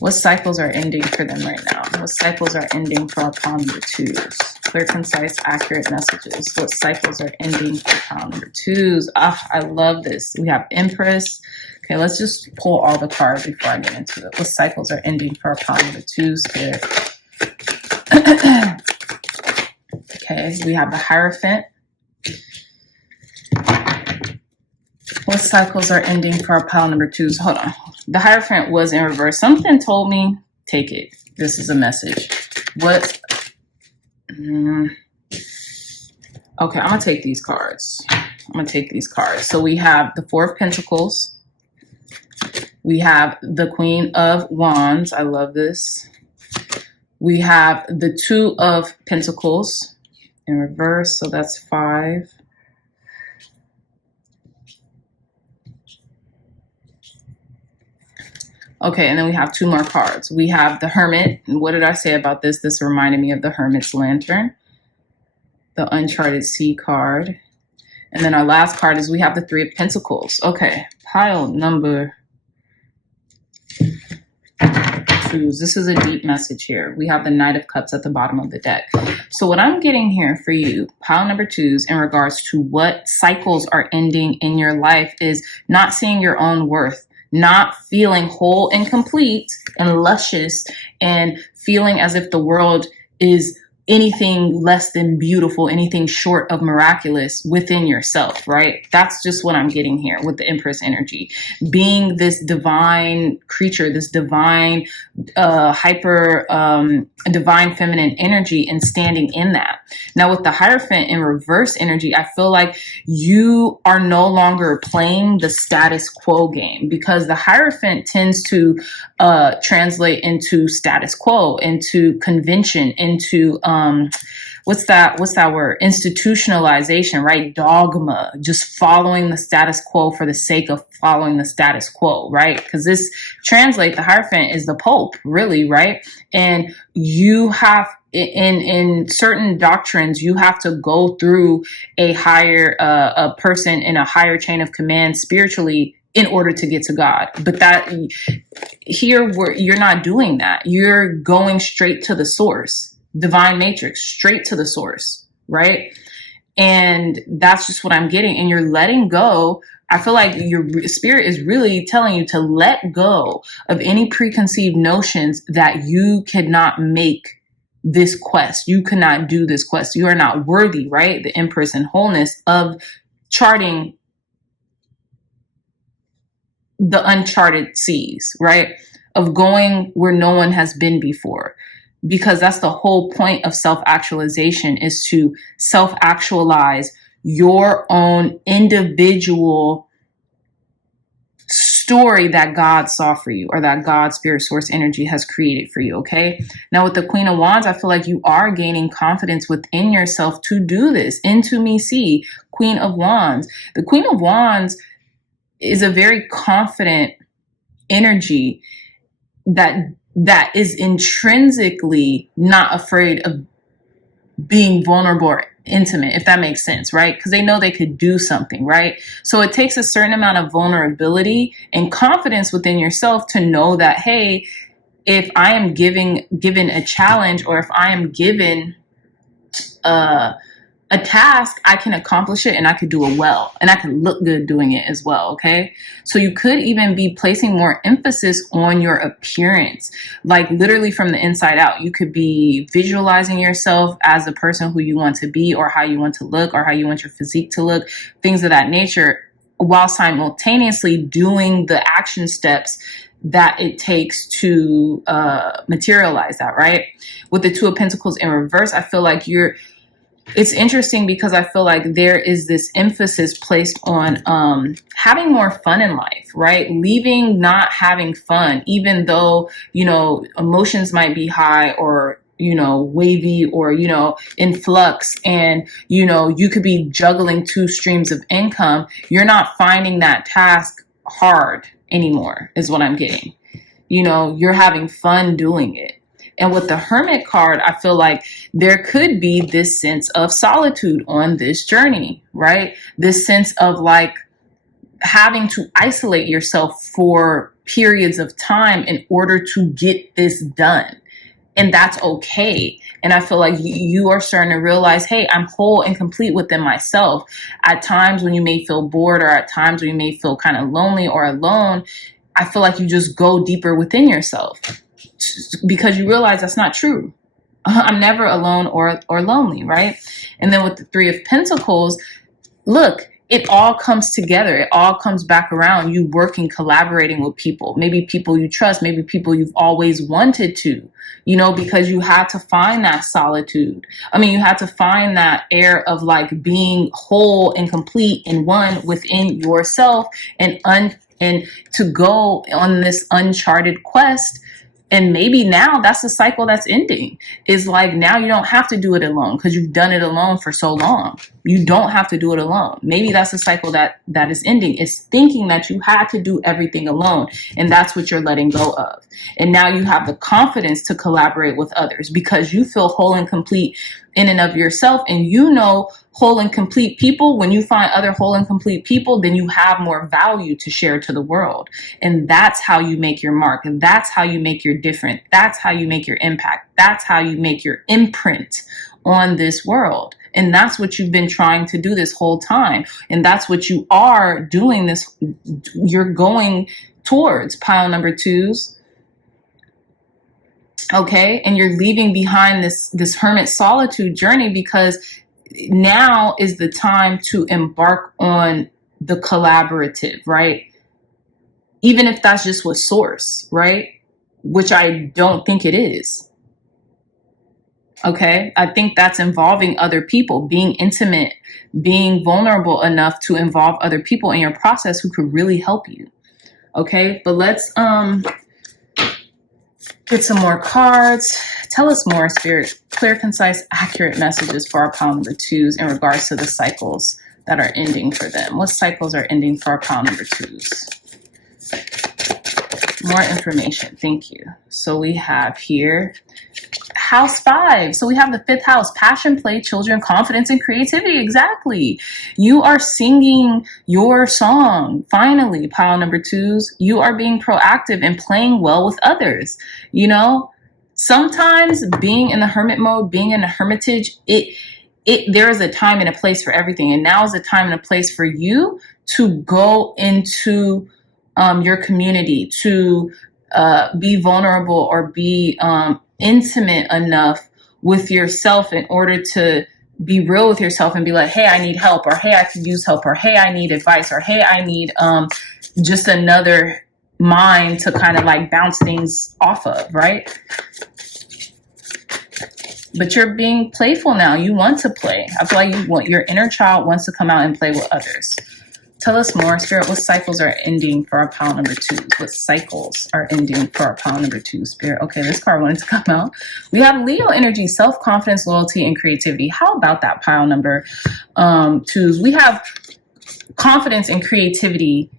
What cycles are ending for them right now? What cycles are ending for our pile number 2s? Clear, concise, accurate messages. What cycles are ending for pile number 2s? I love this. We have Empress. Okay, let's just pull all the cards before I get into it. What cycles are ending for our pile number 2, Spirit? Okay, we have the Hierophant. What cycles are ending for our pile number 2s? Hold on. The Hierophant was in reverse. Something told me, take it. This is a message. What? Okay, I'm going to take these cards. So we have the Four of Pentacles. We have the Queen of Wands. I love this. We have the Two of Pentacles in reverse. So that's 5. Okay, and then we have 2 more cards. We have the Hermit. And what did I say about this? This reminded me of the Hermit's Lantern, the Uncharted Sea card. And then our last card is we have the 3 of Pentacles. Okay, pile number 2s. This is a deep message here. We have the Knight of Cups at the bottom of the deck. So what I'm getting here for you, pile number 2s, in regards to what cycles are ending in your life, is not seeing your own worth, not feeling whole and complete and luscious, and feeling as if the world is anything less than beautiful, anything short of miraculous within yourself, right? That's just what I'm getting here with the Empress energy. Being this divine creature, this divine, divine feminine energy, and standing in that. Now with the Hierophant in reverse energy, I feel like you are no longer playing the status quo game, because the Hierophant tends to translate into status quo, into convention, into what's that word? Institutionalization, right? Dogma, just following the status quo for the sake of following the status quo, right? Because this the Hierophant is the Pope, really, right? And you have, in certain doctrines, you have to go through a higher, a person in a higher chain of command spiritually in order to get to God. But that here, you're not doing that. You're going straight to the source. Divine matrix, straight to the source, right? And that's just what I'm getting. And you're letting go. I feel like your spirit is really telling you to let go of any preconceived notions that you cannot make this quest. You cannot do this quest. You are not worthy, right? The Empress in wholeness of charting the uncharted seas, right? Of going where no one has been before. Because that's the whole point of self-actualization, is to self-actualize your own individual story that God saw for you, or that God, spirit, source, energy has created for you, okay? Now with the Queen of Wands, I feel like you are gaining confidence within yourself to do this. Into me see, Queen of Wands. The Queen of Wands is a very confident energy that is intrinsically not afraid of being vulnerable or intimate, if that makes sense, right? Because they know they could do something, right? So it takes a certain amount of vulnerability and confidence within yourself to know that, hey, if I am given a challenge, or if I am given a task, I can accomplish it, and I could do it well, and I can look good doing it as well, okay? So you could even be placing more emphasis on your appearance, like literally from the inside out. You could be visualizing yourself as the person who you want to be, or how you want to look, or how you want your physique to look, things of that nature. while simultaneously doing the action steps that it takes to materialize that, right? With the Two of Pentacles in reverse, I feel like it's interesting because I feel like there is this emphasis placed on having more fun in life, right? Leaving not having fun, even though, you know, emotions might be high or, you know, wavy or, you know, in flux, and, you know, you could be juggling two streams of income. You're not finding that task hard anymore, is what I'm getting. You know, you're having fun doing it. And with the Hermit card, I feel like there could be this sense of solitude on this journey, right? This sense of like having to isolate yourself for periods of time in order to get this done. And that's okay. And I feel like you are starting to realize, hey, I'm whole and complete within myself. At times when you may feel bored, or at times when you may feel kind of lonely or alone, I feel like you just go deeper within yourself because you realize that's not true. I'm never alone or lonely, right? And then with the Three of Pentacles, look, it all comes together. It all comes back around. You working, collaborating with people, maybe people you trust, maybe people you've always wanted to, you know, because you had to find that solitude. I mean, you had to find that air of like being whole and complete and one within yourself, and to go on this uncharted quest. And maybe now that's the cycle that's ending. Is like now you don't have to do it alone because you've done it alone for so long. You don't have to do it alone. Maybe that's the cycle that is ending, is thinking that you had to do everything alone. And that's what you're letting go of. And now you have the confidence to collaborate with others because you feel whole and complete in and of yourself. And you know, whole and complete people, when you find other whole and complete people, then you have more value to share to the world. And that's how you make your mark. And that's how you make your difference. That's how you make your impact. That's how you make your imprint on this world. And that's what you've been trying to do this whole time. And that's what you are doing you're going towards, pile number twos. Okay. And you're leaving behind this hermit solitude journey because now is the time to embark on the collaborative, right? Even if that's just with source, right? Which I don't think it is. Okay. I think that's involving other people, being intimate, being vulnerable enough to involve other people in your process who could really help you. Okay. But let's, get some more cards. Tell us more, Spirit. Clear, concise, accurate messages for our pile number twos in regards to the cycles that are ending for them. What cycles are ending for our pile number twos? More information. Thank you. So we have here house 5. So we have the 5th house, passion, play, children, confidence, and creativity. Exactly. You are singing your song. Finally, pile number twos, you are being proactive and playing well with others. You know, sometimes being in the hermit mode, being in the hermitage, there is a time and a place for everything. And now is a time and a place for you to go into your community, to be vulnerable or be intimate enough with yourself in order to be real with yourself and be like, hey, I need help, or hey, I could use help, or hey, I need advice, or hey, I need just another mind to kind of like bounce things off of, right? But you're being playful now. You want to play. I feel like your inner child wants to come out and play with others. Tell us more, Spirit. What cycles are ending for our pile number twos? What cycles are ending for our pile number two, Spirit? Okay, this card wanted to come out. We have Leo energy, self-confidence, loyalty, and creativity. How about that, pile number twos? We have confidence and creativity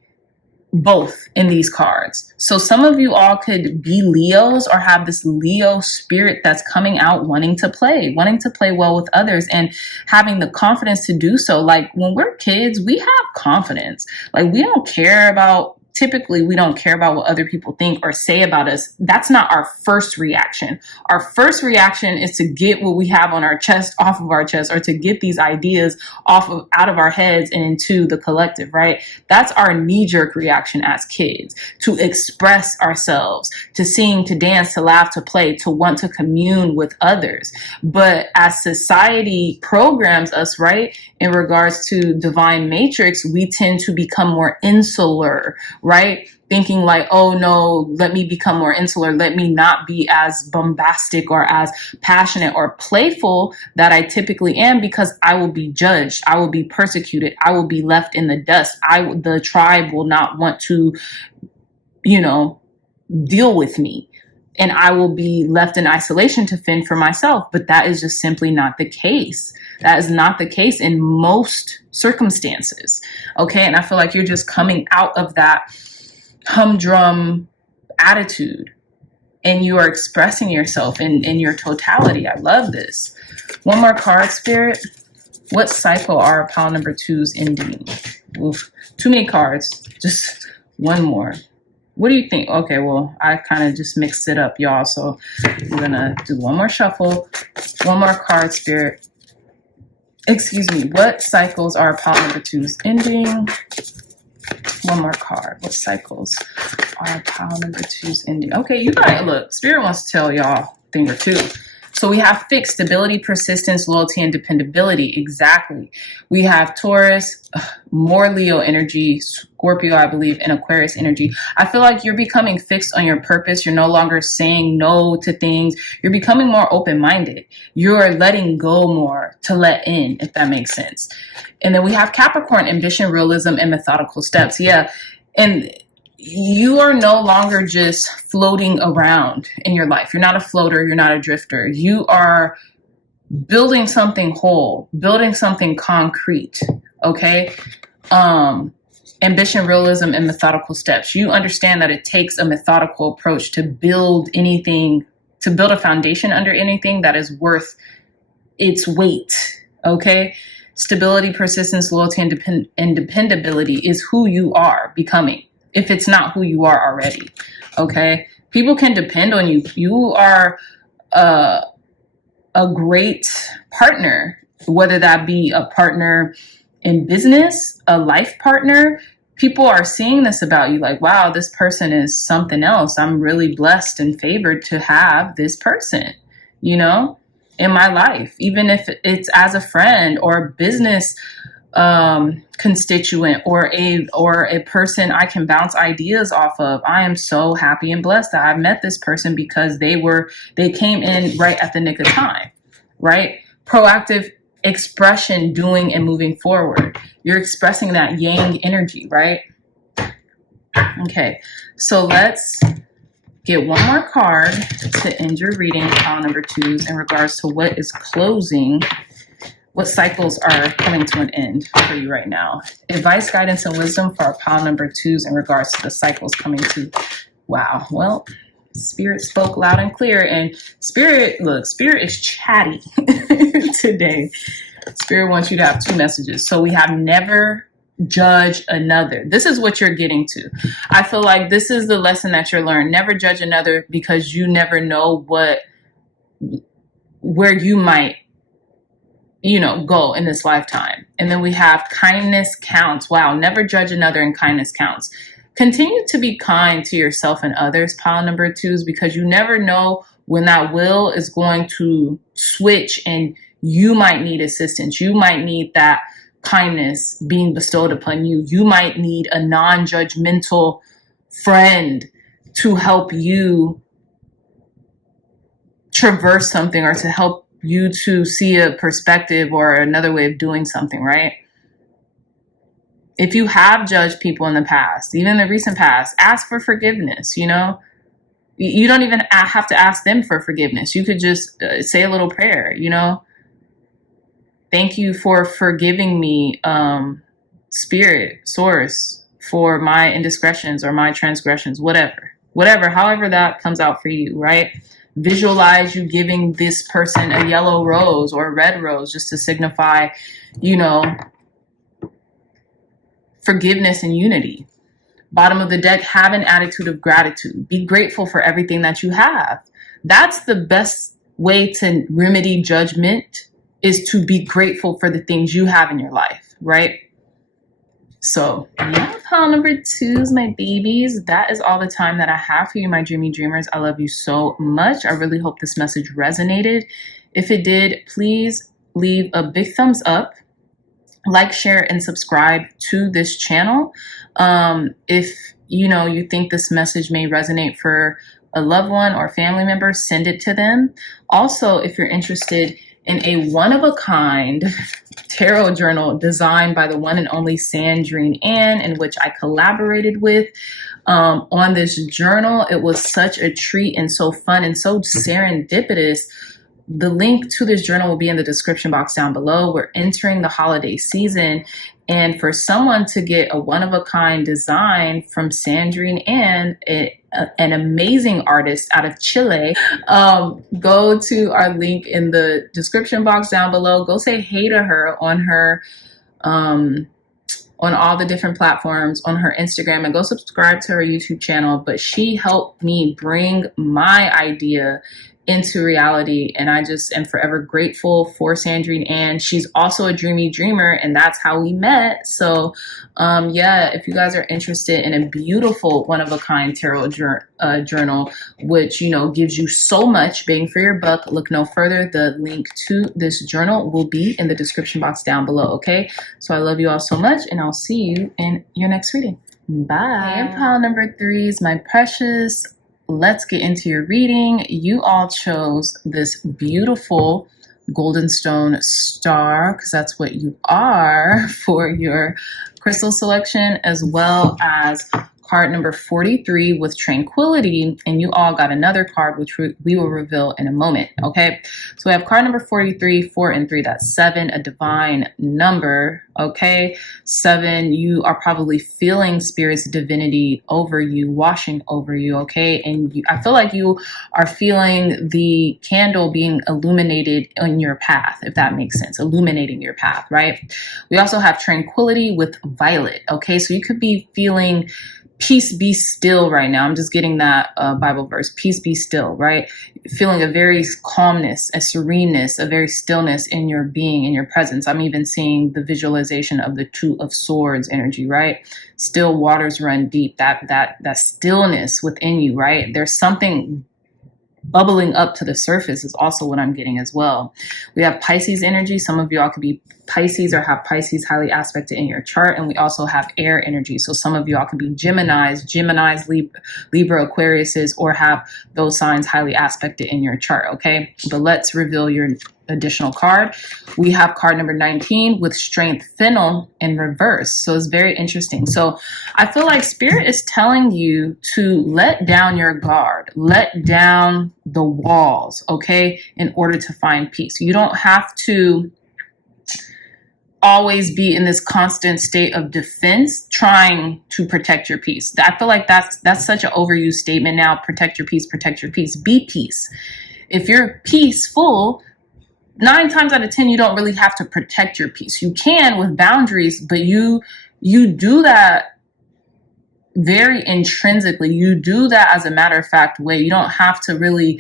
both in these cards. So some of you all could be Leos or have this Leo spirit that's coming out wanting to play well with others and having the confidence to do so. Like when we're kids, we have confidence. Like we don't care about typically we don't care about what other people think or say about us. That's not our first reaction. Our first reaction is to get what we have on our chest off of our chest, or to get these ideas out of our heads and into the collective, right? That's our knee-jerk reaction as kids, to express ourselves, to sing, to dance, to laugh, to play, to want to commune with others. But as society programs us, right, in regards to divine matrix, we tend to become more insular, right? Thinking like, oh no, let me become more insular. Let me not be as bombastic or as passionate or playful that I typically am, because I will be judged. I will be persecuted. I will be left in the dust. The tribe will not want to, deal with me. And I will be left in isolation to fend for myself. But that is just simply not the case. That is not the case in most circumstances. Okay. And I feel like you're just coming out of that humdrum attitude and you are expressing yourself in your totality. I love this. One more card, Spirit. What cycle are pile number 2's ending? Oof, too many cards. Just one more. What do you think? Okay, well, I kind of just mixed it up, y'all. So we're going to do one more shuffle. One more card, Spirit. Excuse me. What cycles are pile number 2's ending? One more card. What cycles are pile number 2's ending? Okay, you guys, look, Spirit wants to tell y'all a thing or two. So we have fixed stability, persistence, loyalty, and dependability. Exactly. We have Taurus, more Leo energy, Scorpio, I believe, and Aquarius energy. I feel like you're becoming fixed on your purpose. You're no longer saying no to things. You're becoming more open-minded. You're letting go more to let in, if that makes sense. And then we have Capricorn, ambition, realism, and methodical steps. Yeah. And you are no longer just floating around in your life. You're not a floater. You're not a drifter. You are building something whole, building something concrete. Okay. Ambition, realism, and methodical steps. You understand that it takes a methodical approach to build anything, to build a foundation under anything that is worth its weight. Okay. Stability, persistence, loyalty, and dependability is who you are becoming, if it's not who you are already. Okay. People can depend on you. You are a great partner, whether that be a partner in business, a life partner. People are seeing this about you, like, wow, this person is something else. I'm really blessed and favored to have this person, in my life, even if it's as a friend or a business constituent or a person I can bounce ideas off of. I am so happy and blessed that I met this person because they came in right at the nick of time, right? Proactive expression, doing and moving forward. You're expressing that yang energy, right? Okay, so let's get one more card to end your reading, pile number 2's, in regards to what is closing. What cycles are coming to an end for you right now? Advice, guidance, and wisdom for our pile number 2's in regards to the cycles coming to. Wow. Well, Spirit spoke loud and clear. And Spirit is chatty today. Spirit wants you to have 2 messages. So we have never judge another. This is what you're getting to. I feel like this is the lesson that you're learning. Never judge another, because you never know where you might go in this lifetime. And then we have kindness counts. Wow. Never judge another, and kindness counts. Continue to be kind to yourself and others, pile number 2's, because you never know when that will is going to switch and you might need assistance. You might need that kindness being bestowed upon you. You might need a non-judgmental friend to help you traverse something, or to help you to see a perspective or another way of doing something, right? If you have judged people in the past, even in the recent past, ask for forgiveness. You don't even have to ask them for forgiveness. You could just say a little prayer, Thank you for forgiving me, Spirit, Source, for my indiscretions or my transgressions, whatever, however that comes out for you, right? Visualize you giving this person a yellow rose or a red rose, just to signify, forgiveness and unity. Bottom of the deck, have an attitude of gratitude. Be grateful for everything that you have. That's the best way to remedy judgment, is to be grateful for the things you have in your life, right? So yeah, pile number 2s, my babies. That is all the time that I have for you, my dreamy dreamers. I love you so much. I really hope this message resonated. If it did, please leave a big thumbs up, like, share, and subscribe to this channel. If you think this message may resonate for a loved one or family member, send it to them. Also, if you're interested in a one-of-a-kind tarot journal designed by the one and only Sandrine Ann, in which I collaborated with on this journal, it was such a treat and so fun and so serendipitous. The link to this journal will be in the description box down below. We're entering the holiday season, and for someone to get a one-of-a-kind design from Sandrine Ann, an amazing artist out of Chile, go to our link in the description box down below. Go say hey to her on her on all the different platforms, on her Instagram, and go subscribe to her YouTube channel. But she helped me bring my idea into reality, and I just am forever grateful for Sandrine Ann. She's also a dreamy dreamer, and that's how we met. So yeah, if you guys are interested in a beautiful one-of-a-kind tarot journal, which gives you so much bang for your buck, look no further. The link to this journal will be in the description box down below. Okay, so I love you all so much, and I'll see you in your next reading. Bye. Hey, pile number 3s, my precious. Let's get into your reading. You all chose this beautiful Goldenstone star, because that's what you are, for your crystal selection, as well as card number 43 with Tranquility, and you all got another card, which we will reveal in a moment. Okay, so we have card number 43, 4 and 3, that's 7, a divine number. Okay, 7, you are probably feeling Spirit's divinity over you, washing over you. Okay, and I feel like you are feeling the candle being illuminated in your path, if that makes sense, illuminating your path, right? We also have Tranquility with Violet. Okay, so you could be feeling peace be still right now. I'm just getting that Bible verse, peace be still, right? Feeling a very calmness, a sereneness, a very stillness in your being, in your presence. I'm even seeing the visualization of the 2 of Swords energy, right? Still waters run deep, that stillness within you, right? There's something bubbling up to the surface is also what I'm getting as well. We have Pisces energy. Some of y'all could be Pisces or have Pisces highly aspected in your chart. And we also have air energy. So some of y'all could be Geminis, Libra, Aquariuses, or have those signs highly aspected in your chart. Okay, but let's reveal your additional card. We have card number 19 with Strength Fennel in reverse. So it's very interesting. So I feel like Spirit is telling you to let down your guard, let down the walls, okay, in order to find peace. You don't have to always be in this constant state of defense trying to protect your peace. I feel like that's such an overused statement now. Protect your peace, protect your peace. Be peace. If you're peaceful, 9 times out of 10, you don't really have to protect your peace. You can with boundaries, but you do that very intrinsically. You do that as a matter of fact way. You don't have to really,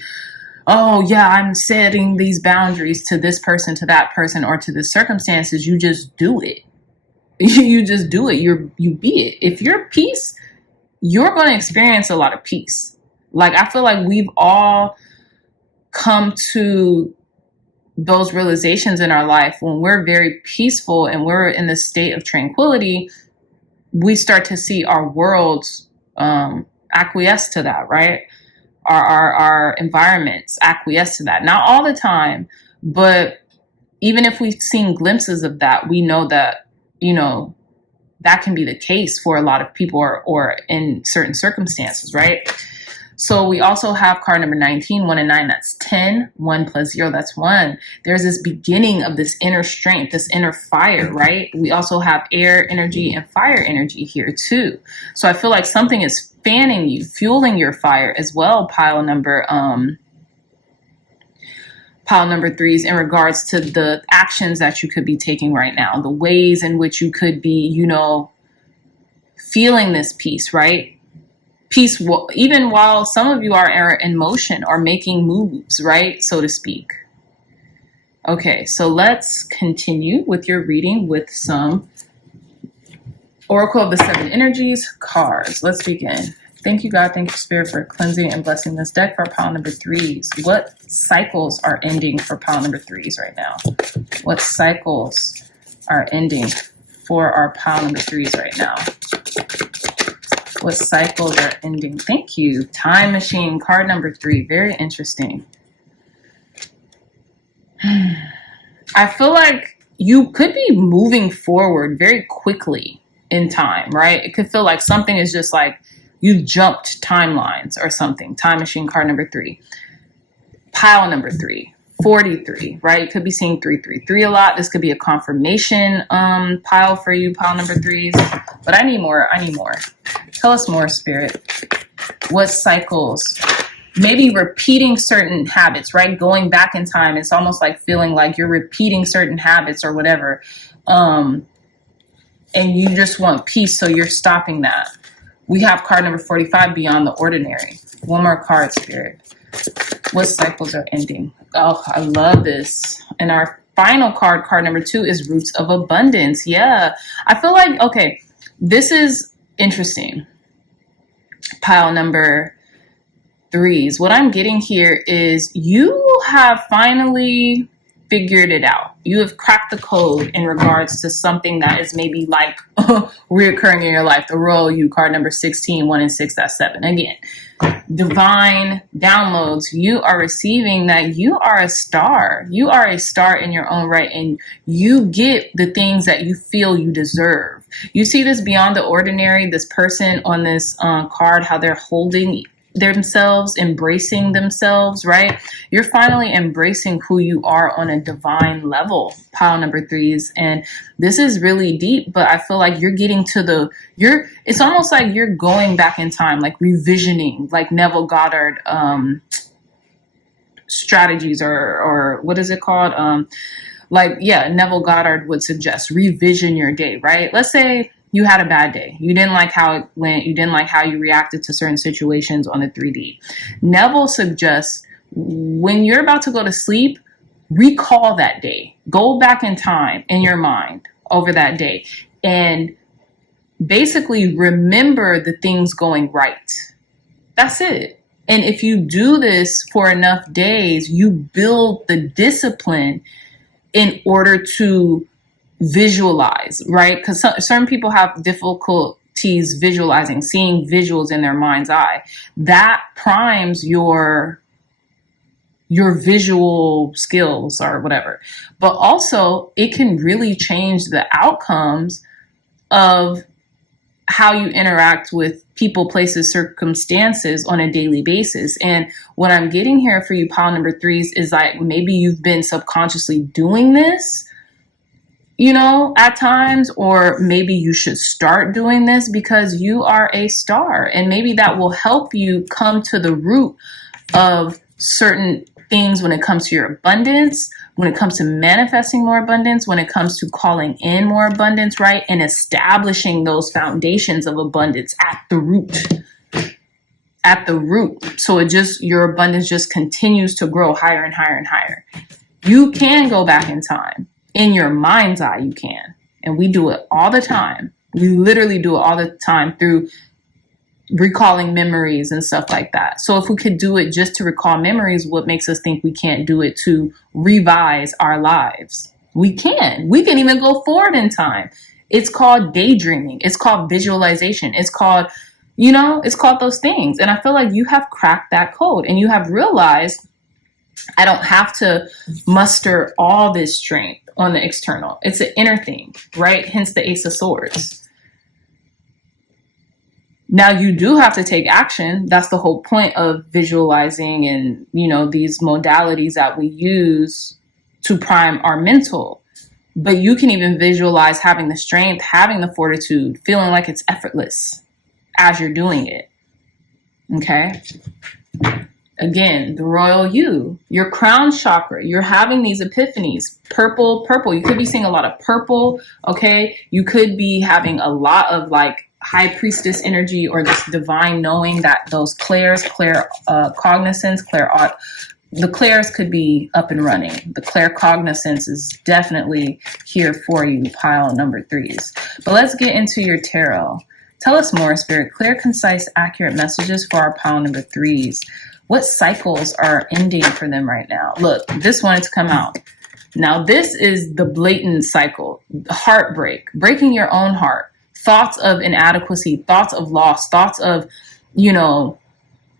oh yeah, I'm setting these boundaries to this person, to that person, or to the circumstances. You just do it. You just do it. You be it. If you're peace, you're going to experience a lot of peace. Like, I feel like we've all come to those realizations in our life when we're very peaceful and we're in the state of tranquility. We start to see our worlds acquiesce to that, right? Our environments acquiesce to that. Not all the time, but even if we've seen glimpses of that, we know that, that can be the case for a lot of people or in certain circumstances, right? So we also have card number 19, 1 and 9, that's 10, 1 plus 0, that's 1. There's this beginning of this inner strength, this inner fire, right? We also have air energy and fire energy here too. So I feel like something is fanning you, fueling your fire as well, pile number 3s, in regards to the actions that you could be taking right now, the ways in which you could be, feeling this peace, right? Peace, even while some of you are in motion or making moves, right? So to speak. Okay, so let's continue with your reading with some Oracle of the Seven Energies cards. Let's begin. Thank you, God. Thank you, Spirit, for cleansing and blessing this deck for pile number 3s. What cycles are ending for pile number 3s right now? What cycles are ending for our pile number 3s right now? What cycles are ending? Thank you. Time Machine, card number 3. Very interesting. I feel like you could be moving forward very quickly in time, right? It could feel like something is just like you jumped timelines or something. Time Machine, card number 3. Pile number 3, 43, right? You could be seeing 333 a lot. This could be a confirmation pile for you, pile number 3s. But I need more. I need more. Tell us more, Spirit. What cycles? Maybe repeating certain habits, right? Going back in time. It's almost like feeling like you're repeating certain habits or whatever. And you just want peace, so you're stopping that. We have card number 45, Beyond the Ordinary. One more card, Spirit. What cycles are ending? Oh, I love this. And our final card, card number 2, is Roots of Abundance. Yeah. I feel like, okay, this is interesting. Pile number 3s. What I'm getting here is you have finally figured it out. You have cracked the code in regards to something that is maybe like reoccurring in your life. The Royal You, card number 16, 1 and 6, that's 7. Again, divine downloads. You are receiving that you are a star. You are a star in your own right, and you get the things that you feel you deserve. You see this Beyond the Ordinary, this person on this card, how they're holding themselves, embracing themselves, right? You're finally embracing who you are on a divine level, pile number 3s. And this is really deep, but I feel like you're getting to it's almost like you're going back in time, like revisioning, like Neville Goddard strategies or what is it called? Neville Goddard would suggest revision your day, right? Let's say you had a bad day. You didn't like how it went. You didn't like how you reacted to certain situations on the 3D. Neville suggests when you're about to go to sleep, recall that day. Go back in time in your mind over that day and basically remember the things going right. That's it. And if you do this for enough days, you build the discipline in order to visualize, right? Because certain people have difficulties visualizing, seeing visuals in their mind's eye. That primes your visual skills or whatever. But also, it can really change the outcomes of how you interact with people, places, circumstances on a daily basis. And what I'm getting here for you, pile number 3s, is like maybe you've been subconsciously doing this, at times, or maybe you should start doing this because you are a star, and maybe that will help you come to the root of certain things when it comes to your abundance, when it comes to manifesting more abundance, when it comes to calling in more abundance, right? And establishing those foundations of abundance at the root. So your abundance just continues to grow higher and higher and higher. You can go back in time. In your mind's eye, you can. And we do it all the time. We literally do it all the time through recalling memories and stuff like that. So if we could do it just to recall memories, what makes us think we can't do it to revise our lives? We can. We can even go forward in time. It's called daydreaming. It's called visualization. It's called, it's called those things. And I feel like you have cracked that code and you have realized I don't have to muster all this strength on the external. It's an inner thing, right? Hence the Ace of Swords. Now you do have to take action. That's the whole point of visualizing and, these modalities that we use to prime our mental. But you can even visualize having the strength, having the fortitude, feeling like it's effortless as you're doing it. Okay? Again, the Royal You, your crown chakra, you're having these epiphanies. Purple. You could be seeing a lot of purple, okay? You could be having a lot of like high priestess energy or this divine knowing that those cognizance, the clairs could be up and running. The claircognizance is definitely here for you, pile number 3s. But let's get into your tarot. Tell us more, Spirit. Clear, concise, accurate messages for our pile number 3s. What cycles are ending for them right now? Look, this wanted to come out. Now, this is the blatant cycle. Heartbreak, breaking your own heart. Thoughts of inadequacy, thoughts of loss, thoughts of,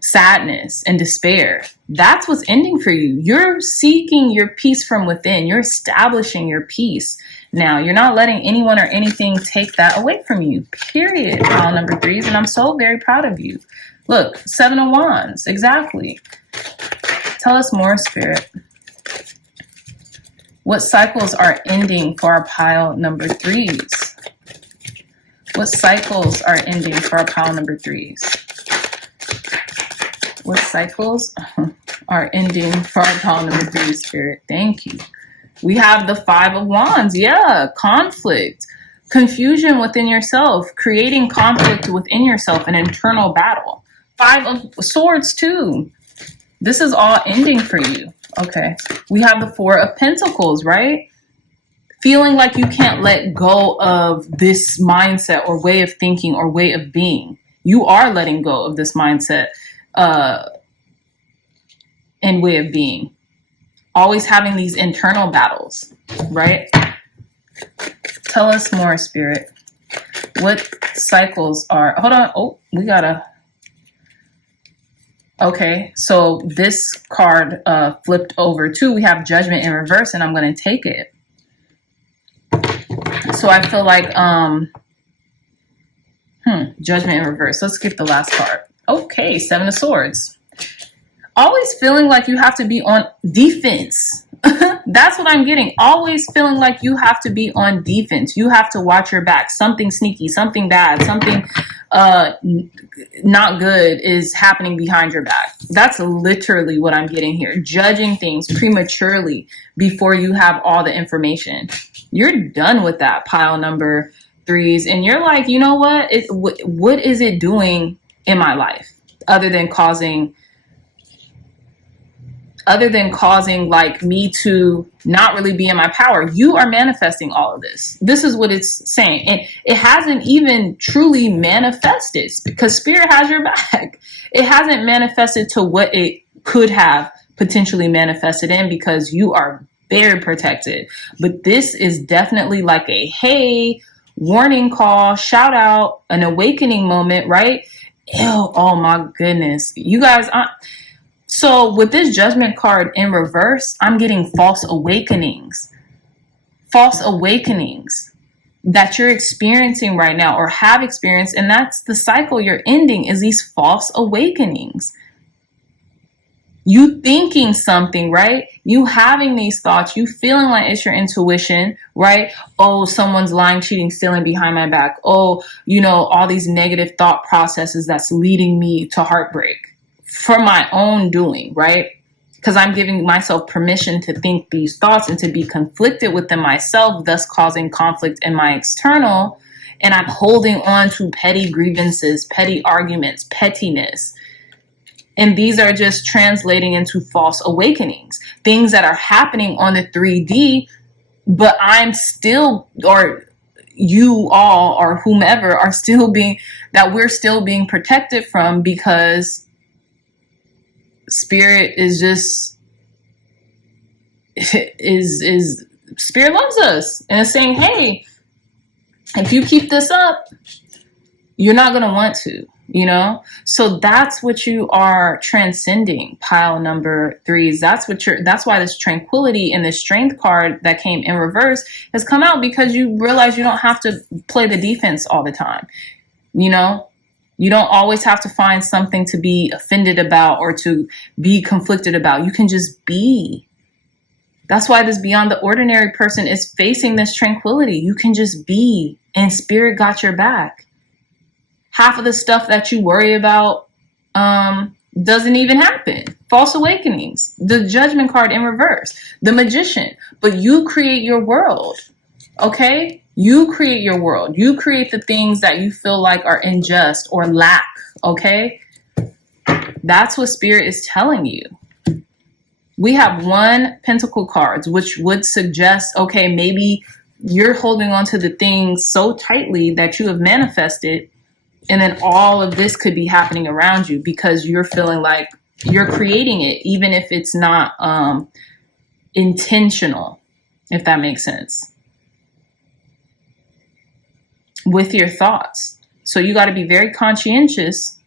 sadness and despair. That's what's ending for you. You're seeking your peace from within. You're establishing your peace. Now, you're not letting anyone or anything take that away from you, period, pile number 3s. And I'm so very proud of you. Look, 7 of Wands, exactly. Tell us more, Spirit. What cycles are ending for our pile number 3s? What cycles are ending for our pile number 3s? What cycles are ending for our pile number 3, Spirit? Thank you. We have the 5 of Wands. Yeah, conflict, confusion within yourself, creating conflict within yourself, an internal battle. 5 of Swords too. This is all ending for you. Okay. We have the 4 of Pentacles, right? Feeling like you can't let go of this mindset or way of thinking or way of being. You are letting go of this mindset and way of being. Always having these internal battles, right? Tell us more, Spirit. What cycles are... Hold on. Oh, we gotta... Okay, so this card flipped over too. We have Judgment in reverse, and I'm going to take it. So I feel like... Judgment in reverse. Let's skip the last card. Okay, 7 of Swords. Always feeling like you have to be on defense. That's what I'm getting. Always feeling like you have to be on defense. You have to watch your back. Something sneaky, something bad, something not good is happening behind your back. That's literally what I'm getting here. Judging things prematurely before you have all the information. You're done with that, pile number 3s. And you're like, you know what? What is it doing in my life other than causing like me to not really be in my power? You are manifesting all of this. This is what it's saying. And it hasn't even truly manifested because Spirit has your back. It hasn't manifested to what it could have potentially manifested in because you are very protected. But this is definitely like a, hey, warning call, shout out, an awakening moment, right? Ew, oh my goodness. You guys, so with this Judgment card in reverse, I'm getting false awakenings. False awakenings that you're experiencing right now or have experienced. And that's the cycle you're ending, is these false awakenings. You thinking something, right? You having these thoughts, you feeling like it's your intuition, right? Oh, someone's lying, cheating, stealing behind my back. Oh, all these negative thought processes that's leading me to heartbreak for my own doing, right? Because I'm giving myself permission to think these thoughts and to be conflicted with them myself, thus causing conflict in my external. And I'm holding on to petty grievances, petty arguments, pettiness. And these are just translating into false awakenings, things that are happening on the 3D, but I'm still, or you all, or whomever are still we're still being protected from, because Spirit is just, Spirit loves us and is saying, hey, if you keep this up, you're not going to want to. So that's what you are transcending, pile number 3s. That's why this tranquility and this strength card that came in reverse has come out, because you realize you don't have to play the defense all the time. You don't always have to find something to be offended about or to be conflicted about. You can just be. That's why this beyond the ordinary person is facing this tranquility. You can just be, and Spirit got your back. Half of the stuff that you worry about doesn't even happen. False awakenings. The Judgment card in reverse. The Magician. But you create your world. Okay? You create your world. You create the things that you feel like are unjust or lack, okay? That's what Spirit is telling you. We have 1 Pentacle cards, which would suggest, okay, maybe you're holding on to the things so tightly that you have manifested, and then all of this could be happening around you because you're feeling like you're creating it, even if it's not intentional, if that makes sense, with your thoughts. So you got to be very conscientious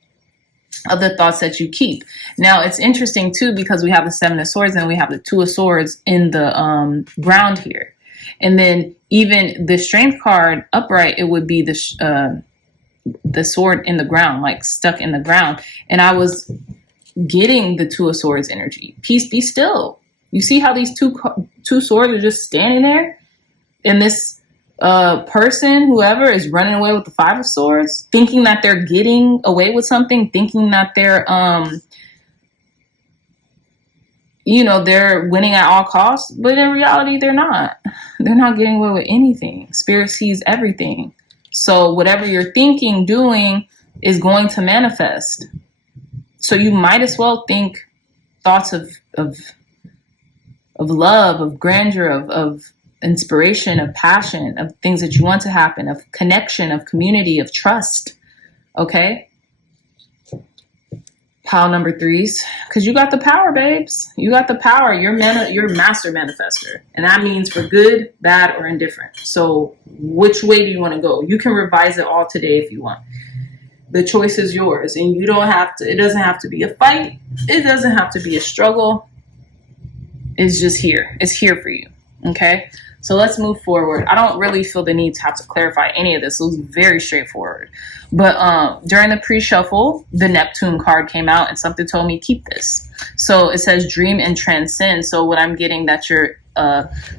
of the thoughts that you keep. Now, it's interesting too, because we have the 7 of Swords and we have the 2 of Swords in the ground here. And then even the Strength card upright, it would be the sword in the ground, like stuck in the ground. And I was getting the 2 of Swords energy. Peace, be still. You see how these two swords are just standing there? And this person, whoever, is running away with the 5 of Swords, thinking that they're getting away with something, thinking that they're, they're winning at all costs. But in reality, they're not. They're not getting away with anything. Spirit sees everything. So whatever you're thinking, doing, is going to manifest. So you might as well think thoughts of love, of grandeur, of inspiration, of passion, of things that you want to happen, of connection, of community, of trust. Okay? Pile number 3s, because you got the power, babes. You got the power. You're a master manifester. And that means for good, bad, or indifferent. So which way do you want to go? You can revise it all today if you want. The choice is yours. And you don't have to, it doesn't have to be a fight. It doesn't have to be a struggle. It's just here. It's here for you. Okay? So let's move forward. I don't really feel the need to have to clarify any of this. It was very straightforward. But during the pre-shuffle, the Neptune card came out and something told me keep this. So it says dream and transcend. So what I'm getting that you're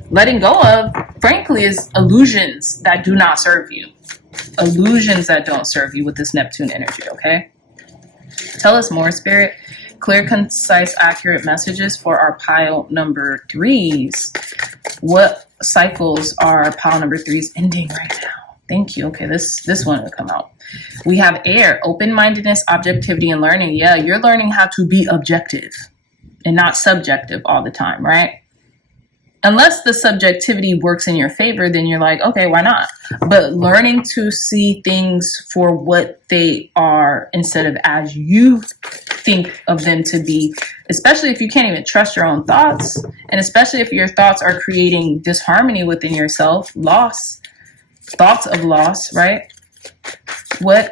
letting go of, frankly, is illusions that do not serve you. Illusions that don't serve you with this Neptune energy, okay? Tell us more, Spirit. Clear, concise, accurate messages for our pile number 3s. What cycles are pile number 3s ending right now? Thank you. Okay, this one will come out. We have air, open-mindedness, objectivity, and learning. Yeah, you're learning how to be objective and not subjective all the time, right? Unless the subjectivity works in your favor, then you're like, okay, why not? But learning to see things for what they are instead of as you think of them to be, especially if you can't even trust your own thoughts, and especially if your thoughts are creating disharmony within yourself, loss, thoughts of loss, right? What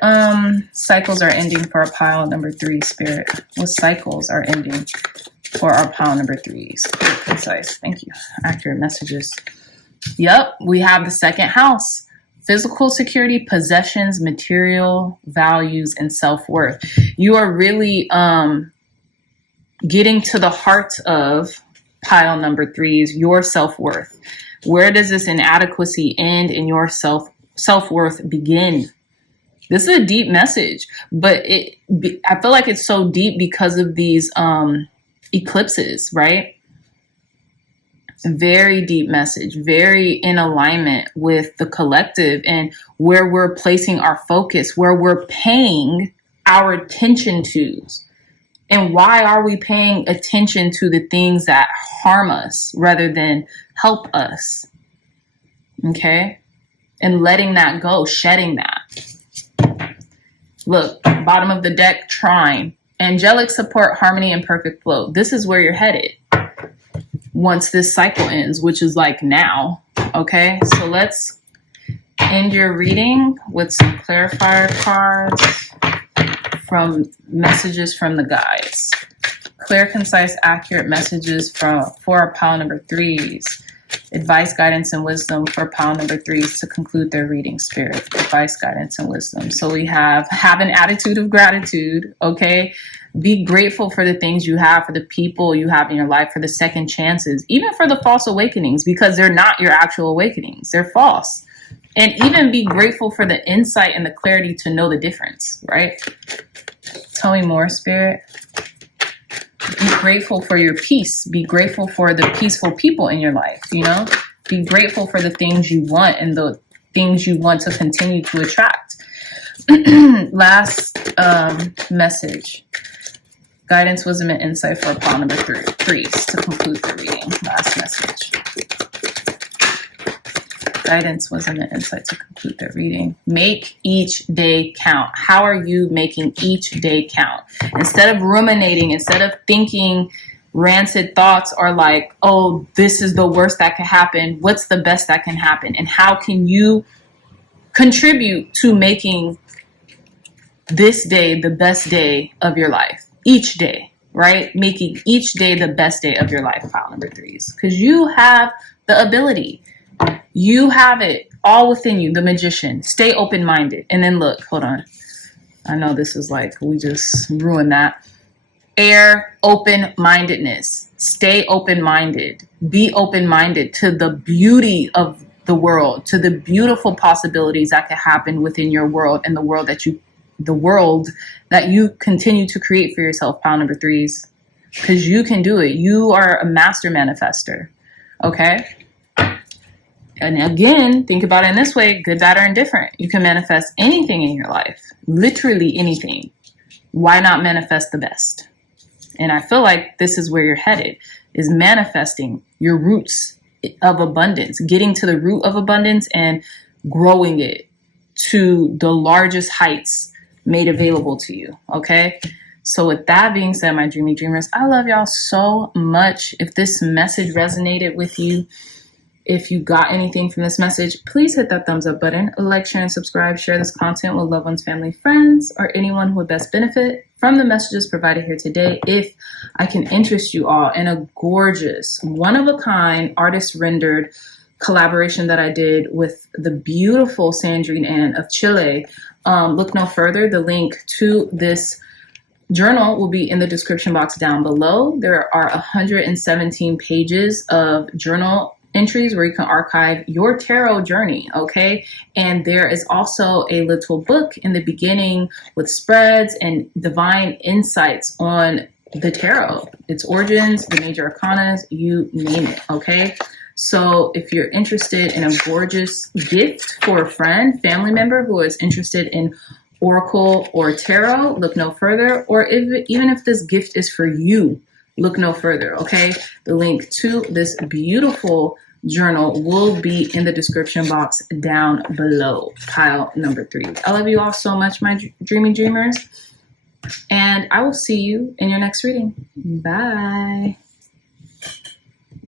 cycles are ending for our pile number 3, Spirit? What cycles are ending for our pile number 3s? Clear, concise. Thank you. Accurate messages. Yep, we have the 2nd house. Physical security, possessions, material values, and self-worth. You are really getting to the heart of pile number 3s, your self-worth. Where does this inadequacy end and your self-worth begin? This is a deep message, but I feel like it's so deep because of these eclipses, right? Very deep message, very in alignment with the collective and where we're placing our focus, where we're paying our attention to. And why are we paying attention to the things that harm us rather than help us? Okay? And letting that go, shedding that. Look, bottom of the deck, trine. Angelic support, harmony, and perfect flow. This is where you're headed once this cycle ends, which is like now. Okay, so let's end your reading with some clarifier cards from messages from the guides. Clear, concise, accurate messages for our pile number 3s. Advice, guidance, and wisdom for pile number 3s to conclude their reading, Spirit. Advice, guidance, and wisdom. So we have an attitude of gratitude, okay? Be grateful for the things you have, for the people you have in your life, for the second chances, even for the false awakenings, because they're not your actual awakenings. They're false. And even be grateful for the insight and the clarity to know the difference, right? Tell me more, Spirit. Be grateful for your peace. Be grateful for the peaceful people in your life, you know? Be grateful for the things you want and the things you want to continue to attract. Last message. Guidance, wisdom, and insight for pile number three to conclude the reading. Last message. Guidance, wisdom, and insight to conclude the reading. Make each day count. How are you making each day count? Instead of ruminating, instead of thinking rancid thoughts or like, oh, this is the worst that can happen. What's the best that can happen? And how can you contribute to making this day the best day of your life? Each day, right? Making each day the best day of your life, pile number threes. Because you have the ability. You have it all within you, the magician. Stay open-minded. And then look, hold on. I know this is like, we just ruined that. Air open-mindedness. Stay open-minded. Be open-minded to the beauty of the world, to the beautiful possibilities that can happen within your world and the world that you continue to create for yourself, pile number threes. Because you can do it. You are a master manifester. Okay? And again, think about it in this way, good, bad, or indifferent. You can manifest anything in your life. Literally anything. Why not manifest the best? And I feel like this is where you're headed, is manifesting your roots of abundance, getting to the root of abundance and growing it to the largest heights made available to you. Okay. So with that being said, my dreamy dreamers, I love y'all so much. If this message resonated with you, if you got anything from this message, please hit that thumbs up button, like, share, and subscribe. Share this content with loved ones, family, friends, or anyone who would best benefit from the messages provided here today. If I can interest you all in a gorgeous, one-of-a-kind, artist-rendered collaboration that I did with the beautiful Sandrine Ann of Chile, look no further. The link to this journal will be in the description box down below. There are 117 pages of journal entries where you can archive your tarot journey, okay? And there is also a little book in the beginning with spreads and divine insights on the tarot, its origins, the major arcanas, you name it, okay? So if you're interested in a gorgeous gift for a friend, family member who is interested in oracle or tarot, look no further. Or even if this gift is for you, look no further, okay? The link to this beautiful journal will be in the description box down below, pile number 3. I love you all so much, my dreamy dreamers, and I will see you in your next reading. Bye.